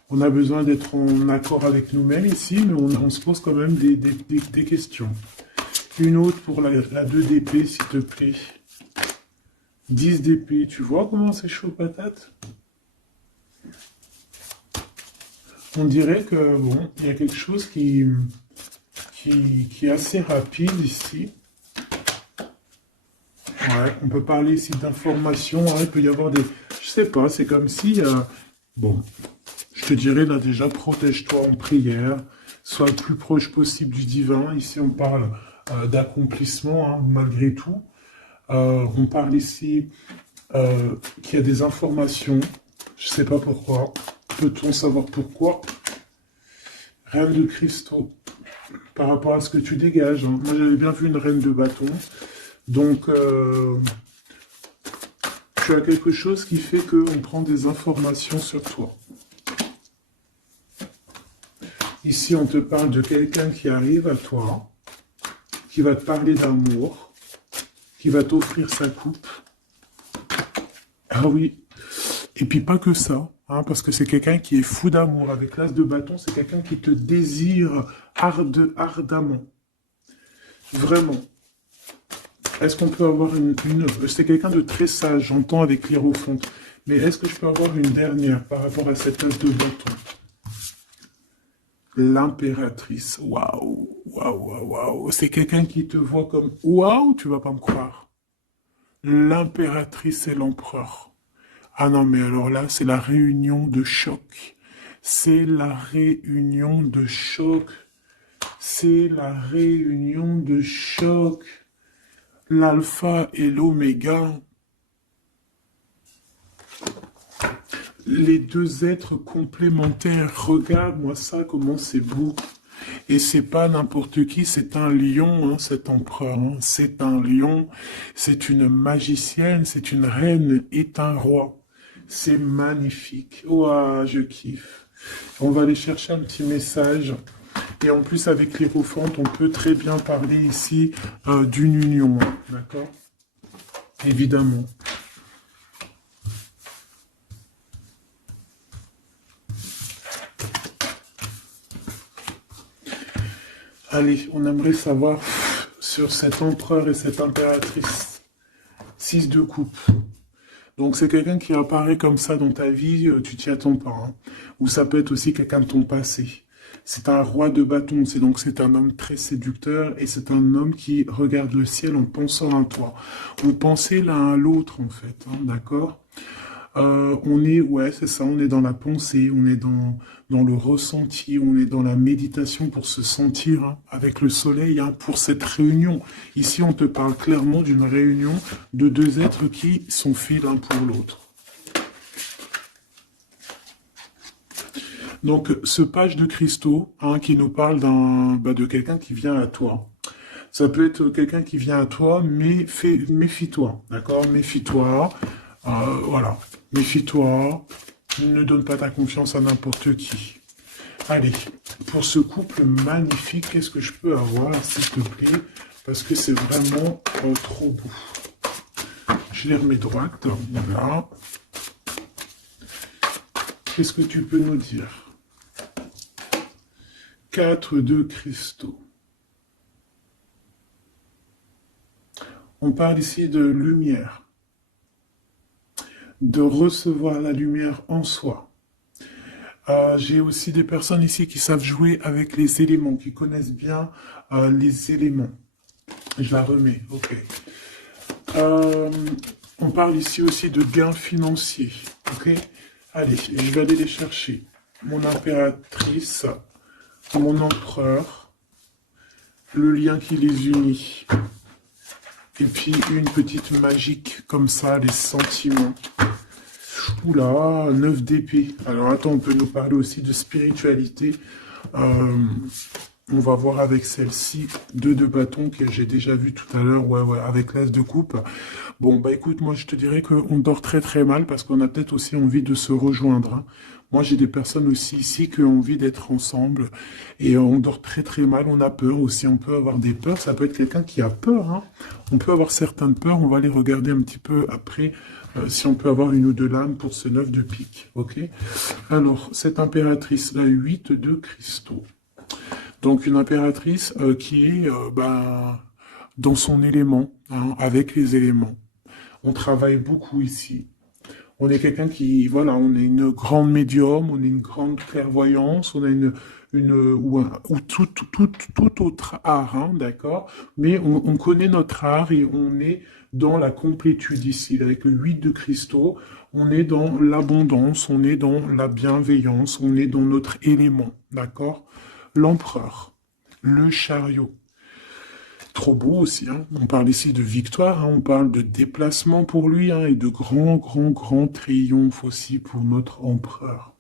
on a besoin d'être en accord avec nous-mêmes ici, mais on se pose quand même des questions. Une autre pour la 2 d'épée, s'il te plaît. 10 d'épée, tu vois comment c'est chaud patate? On dirait que, bon, il y a quelque chose qui est assez rapide ici. Ouais, on peut parler ici d'informations, hein, il peut y avoir des... Je sais pas, c'est comme si... bon, je te dirais là déjà, protège-toi en prière, sois le plus proche possible du divin. Ici, on parle d'accomplissement, hein, malgré tout. On parle ici qu'il y a des informations. Je sais pas pourquoi. Peut-on savoir pourquoi? Reine de cristaux. Par rapport à ce que tu dégages, hein. Moi, j'avais bien vu une reine de bâton. Donc, tu as quelque chose qui fait qu'on prend des informations sur toi. Ici, on te parle de quelqu'un qui arrive à toi, qui va te parler d'amour, qui va t'offrir sa coupe. Ah oui. Et puis pas que ça, hein, parce que c'est quelqu'un qui est fou d'amour. Avec l'as de bâton, c'est quelqu'un qui te désire ardemment. Vraiment. Est-ce qu'on peut avoir C'est quelqu'un de très sage, j'entends avec l'hiérophante. Mais est-ce que je peux avoir une dernière par rapport à cette as de bâton? L'impératrice. Waouh, waouh, waouh, waouh. C'est quelqu'un qui te voit comme... Waouh, tu vas pas me croire. L'impératrice et l'empereur. Ah non, mais alors là, c'est la réunion de choc. C'est la réunion de choc. C'est la réunion de choc. L'alpha et l'oméga. Les deux êtres complémentaires. Regarde-moi ça, comment c'est beau. Et c'est pas n'importe qui, c'est un lion, hein, cet empereur. Hein. C'est un lion, c'est une magicienne, c'est une reine et un roi. C'est magnifique. Ouah, je kiffe. On va aller chercher un petit message. Et en plus, avec l'hiérophante, on peut très bien parler ici d'une union. Hein, d'accord? Évidemment. Allez, on aimerait savoir sur cet empereur et cette impératrice. 6 de coupe. Donc c'est quelqu'un qui apparaît comme ça dans ta vie, tu t'y attends pas. Hein. Ou ça peut être aussi quelqu'un de ton passé. C'est un roi de bâton, c'est un homme très séducteur et c'est un homme qui regarde le ciel en pensant à toi. On pensait l'un à l'autre en fait, hein, d'accord? On est, ouais, c'est ça, on est dans la pensée, on est dans le ressenti, on est dans la méditation pour se sentir hein, avec le soleil, hein, pour cette réunion. Ici, on te parle clairement d'une réunion de deux êtres qui sont faits l'un pour l'autre. Donc, ce page de cristaux hein, qui nous parle de quelqu'un qui vient à toi. Ça peut être quelqu'un qui vient à toi, mais méfie-toi, d'accord? Méfie-toi, voilà. Méfie-toi, ne donne pas ta confiance à n'importe qui. Allez, pour ce couple magnifique, qu'est-ce que je peux avoir, s'il te plaît? Parce que c'est vraiment trop beau. Je les remets droite, voilà. Qu'est-ce que tu peux nous dire? 4 de cristaux. On parle ici de lumière. De recevoir la lumière en soi. J'ai aussi des personnes ici qui savent jouer avec les éléments, qui connaissent bien les éléments. Je la remets, ok. On parle ici aussi de gains financiers, ok. Allez, je vais aller les chercher. Mon impératrice, mon empereur, le lien qui les unit. Et puis une petite magique comme ça, les sentiments. Oula, 9 d'épée. Alors attends, on peut nous parler aussi de spiritualité. On va voir avec celle-ci, 2 de bâton que j'ai déjà vu tout à l'heure, ouais, avec l'as de coupe. Bon, bah écoute, moi je te dirais qu'on dort très très mal parce qu'on a peut-être aussi envie de se rejoindre. Hein. Moi j'ai des personnes aussi ici qui ont envie d'être ensemble et on dort très très mal, on a peur aussi, on peut avoir des peurs, ça peut être quelqu'un qui a peur. Hein. On peut avoir certaines peurs, on va les regarder un petit peu après. Si on peut avoir une ou deux lames pour ce 9 de pique, ok? Alors, cette impératrice, la 8 de cristaux. Donc, une impératrice qui est dans son élément, hein, avec les éléments. On travaille beaucoup ici. On est quelqu'un qui, voilà, on est une grande médium, on est une grande clairvoyance, on a ou tout autre art, hein, d'accord? Mais on connaît notre art et on est dans la complétude ici. Avec le 8 de cristaux, on est dans l'abondance, on est dans la bienveillance, on est dans notre élément, d'accord? L'empereur, le chariot. Trop beau aussi, hein. On parle ici de victoire, hein. On parle de déplacement pour lui, hein, et de grand triomphe aussi pour notre empereur.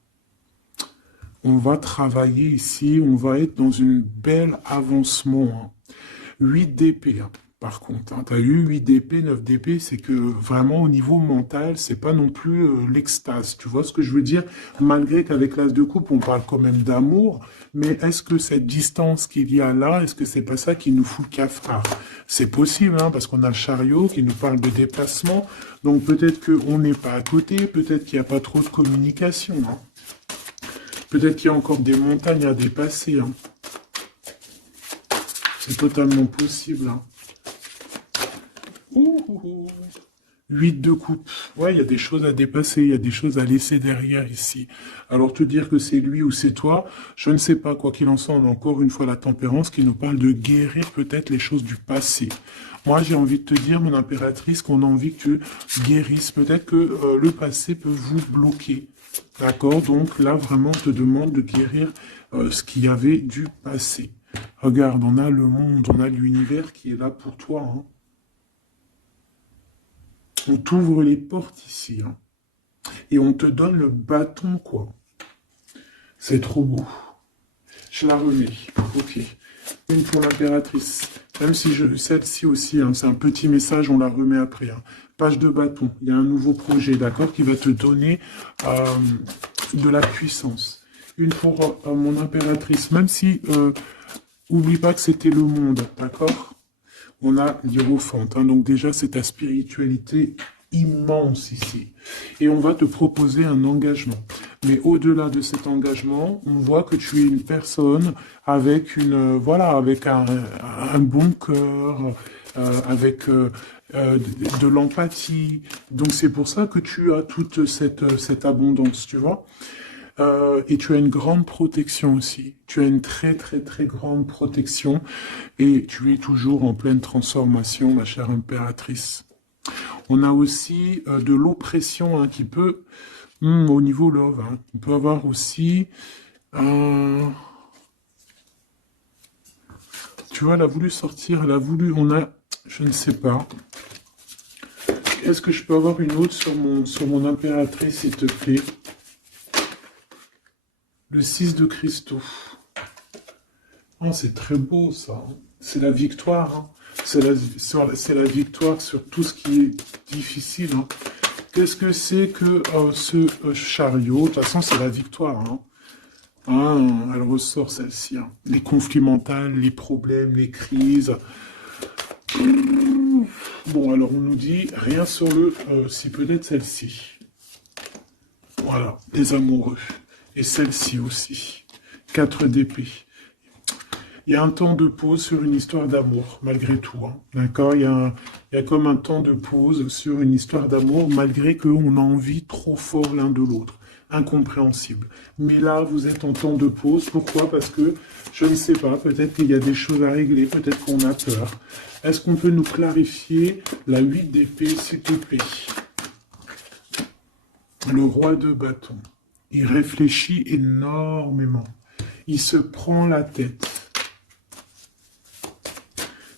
On va travailler ici, on va être dans une belle avancement, hein. 8 d'épée, hein. Par contre, hein, tu as eu 8 d'épée, 9 d'épée, c'est que vraiment au niveau mental, c'est pas non plus l'extase. Tu vois ce que je veux dire? Malgré qu'avec l'as de coupe, on parle quand même d'amour, mais est-ce que cette distance qu'il y a là, est-ce que c'est pas ça qui nous fout le cafard? C'est possible, hein, parce qu'on a le chariot qui nous parle de déplacement, donc peut-être qu'on n'est pas à côté, peut-être qu'il n'y a pas trop de communication, hein. Peut-être qu'il y a encore des montagnes à dépasser, hein. C'est totalement possible, hein. 8 de coupe. Ouais, il y a des choses à dépasser, il y a des choses à laisser derrière ici. Alors te dire que c'est lui ou c'est toi, je ne sais pas. Quoi qu'il en soit, on a encore une fois la tempérance qui nous parle de guérir peut-être les choses du passé. Moi, j'ai envie de te dire, mon impératrice, qu'on a envie que tu guérisses. Peut-être que le passé peut vous bloquer. D'accord? Donc là, vraiment, on te demande de guérir ce qu'il y avait du passé. Regarde, on a le monde, on a l'univers qui est là pour toi, hein. On t'ouvre les portes ici, hein. Et on te donne le bâton, quoi. C'est trop beau. Je la remets. Ok. Une pour l'impératrice. Même si celle-ci aussi, hein, c'est un petit message, on la remet après, hein. Page de bâton. Il y a un nouveau projet, d'accord, qui va te donner de la puissance. Une pour mon impératrice. Même si, oublie pas que c'était le monde, d'accord? On a l'hiérophante, hein, donc déjà c'est ta spiritualité immense ici. Et on va te proposer un engagement. Mais au-delà de cet engagement, on voit que tu es une personne avec voilà, avec un bon cœur, avec de l'empathie. Donc c'est pour ça que tu as toute cette abondance, tu vois. Et tu as une grande protection aussi. Tu as une très grande protection. Et tu es toujours en pleine transformation, ma chère impératrice. On a aussi de l'oppression, hein, qui peut, au niveau love, hein, on peut avoir aussi... tu vois, elle a voulu sortir, elle a voulu... On a... Je ne sais pas. Est-ce que je peux avoir une autre sur mon impératrice, s'il te plaît? Le 6 de cristaux. Oh, c'est très beau, ça. C'est la victoire, hein. C'est la victoire sur tout ce qui est difficile, hein. Qu'est-ce que c'est que ce chariot? De toute façon, c'est la victoire, hein. Ah, elle ressort, celle-ci, hein. Les conflits mentaux, les problèmes, les crises. Bon, alors on nous dit rien sur le... si peut-être celle-ci. Voilà, les amoureux. Et celle-ci aussi. 4 d'épée. Il y a un temps de pause sur une histoire d'amour, malgré tout, hein. D'accord? Il y a comme un temps de pause sur une histoire d'amour, malgré qu'on a envie trop fort l'un de l'autre. Incompréhensible. Mais là, vous êtes en temps de pause. Pourquoi? Parce que, je ne sais pas, peut-être qu'il y a des choses à régler, peut-être qu'on a peur. Est-ce qu'on peut nous clarifier la 8 d'épée, s'il te plaît? Le roi de bâton. Il réfléchit énormément. Il se prend la tête.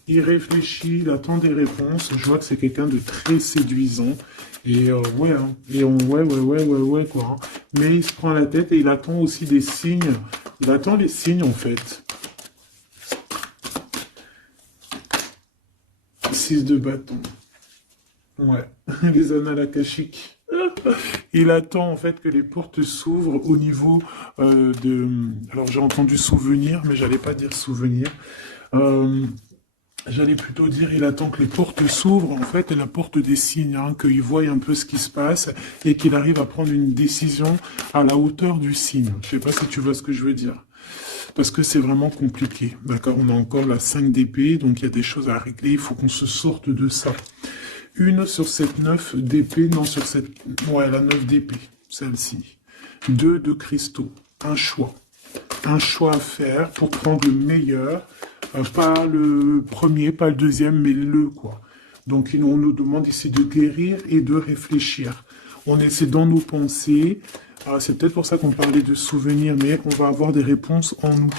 Il réfléchit, il attend des réponses. Je vois que c'est quelqu'un de très séduisant. Et ouais, hein. Et ouais, quoi, hein. Mais il se prend la tête et il attend aussi des signes. Il attend les signes, en fait. 6 de bâton. Ouais, les annales akashiques. Il attend en fait que les portes s'ouvrent au niveau de... Alors j'ai entendu souvenir, mais j'allais pas dire souvenir. J'allais plutôt dire, il attend que les portes s'ouvrent, en fait, et la porte des signes, hein, qu'il voie un peu ce qui se passe, et qu'il arrive à prendre une décision à la hauteur du signe. Je sais pas si tu vois ce que je veux dire. Parce que c'est vraiment compliqué, d'accord? On a encore la 5 d'épée, donc il y a des choses à régler, il faut qu'on se sorte de ça. Une sur cette 9 d'épée, non, sur cette... Ouais, la 9 d'épée, celle-ci. 2 de cristaux, un choix. Un choix à faire pour prendre le meilleur. Pas le premier, pas le deuxième, mais le, quoi. Donc, on nous demande ici de guérir et de réfléchir. On essaie dans nos pensées. C'est peut-être pour ça qu'on parlait de souvenirs, mais on va avoir des réponses en nous.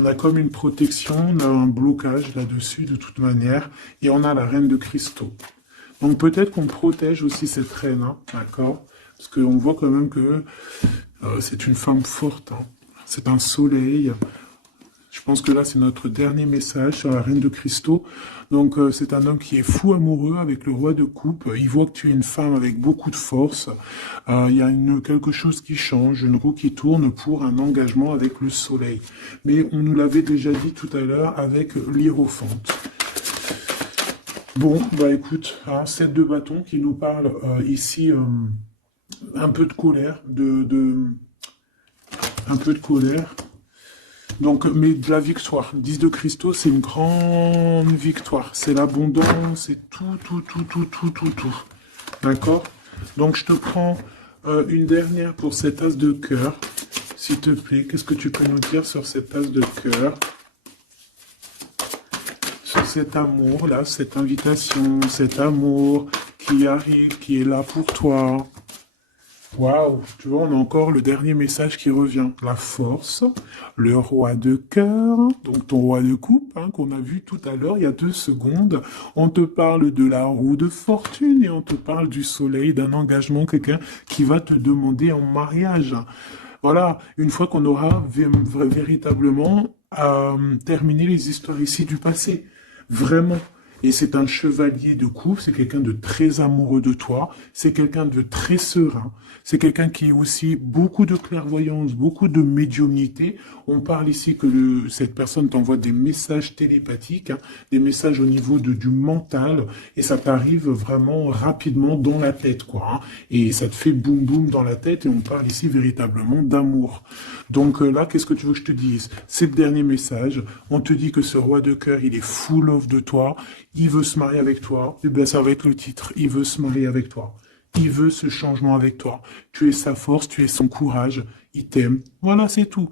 On a comme une protection, on a un blocage là-dessus de toute manière, et on a la reine de cristaux. Donc peut-être qu'on protège aussi cette reine, hein, d'accord? Parce qu'on voit quand même que c'est une femme forte, hein. C'est un soleil. Je pense que là, c'est notre dernier message sur la reine de cristaux. Donc, c'est un homme qui est fou amoureux avec le roi de coupe. Il voit que tu es une femme avec beaucoup de force. Il y a quelque chose qui change, une roue qui tourne pour un engagement avec le soleil. Mais on nous l'avait déjà dit tout à l'heure avec l'hiérophante. Bon, bah écoute, hein, 7 de bâton qui nous parle ici un peu de colère, un peu de colère. Donc, mais de la victoire. 10 de cristaux, c'est une grande victoire. C'est l'abondance, c'est tout, tout, tout, tout, tout, tout, tout. D'accord? Donc, je te prends une dernière pour cet as de cœur. S'il te plaît, qu'est-ce que tu peux nous dire sur cet as de cœur? Sur cet amour, là, cette invitation, cet amour qui arrive, qui est là pour toi. Waouh, tu vois, on a encore le dernier message qui revient. La force, le roi de cœur, donc ton roi de coupe, hein, qu'on a vu tout à l'heure, il y a 2 secondes. On te parle de la roue de fortune et on te parle du soleil, d'un engagement, quelqu'un qui va te demander en mariage. Voilà, une fois qu'on aura véritablement terminé les histoires ici du passé. Vraiment. Et c'est un chevalier de coupe, c'est quelqu'un de très amoureux de toi, c'est quelqu'un de très serein, c'est quelqu'un qui a aussi beaucoup de clairvoyance, beaucoup de médiumnité. On parle ici que cette personne t'envoie des messages télépathiques, hein, des messages au niveau du mental, et ça t'arrive vraiment rapidement dans la tête, quoi. Hein, et ça te fait boum boum dans la tête, et on parle ici véritablement d'amour. Donc là, qu'est-ce que tu veux que je te dise? C'est le dernier message. On te dit que ce roi de cœur, il est full of de toi. Il veut se marier avec toi. Et bien, ça va être le titre. Il veut se marier avec toi. Il veut ce changement avec toi. Tu es sa force, tu es son courage. Il t'aime. Voilà, c'est tout.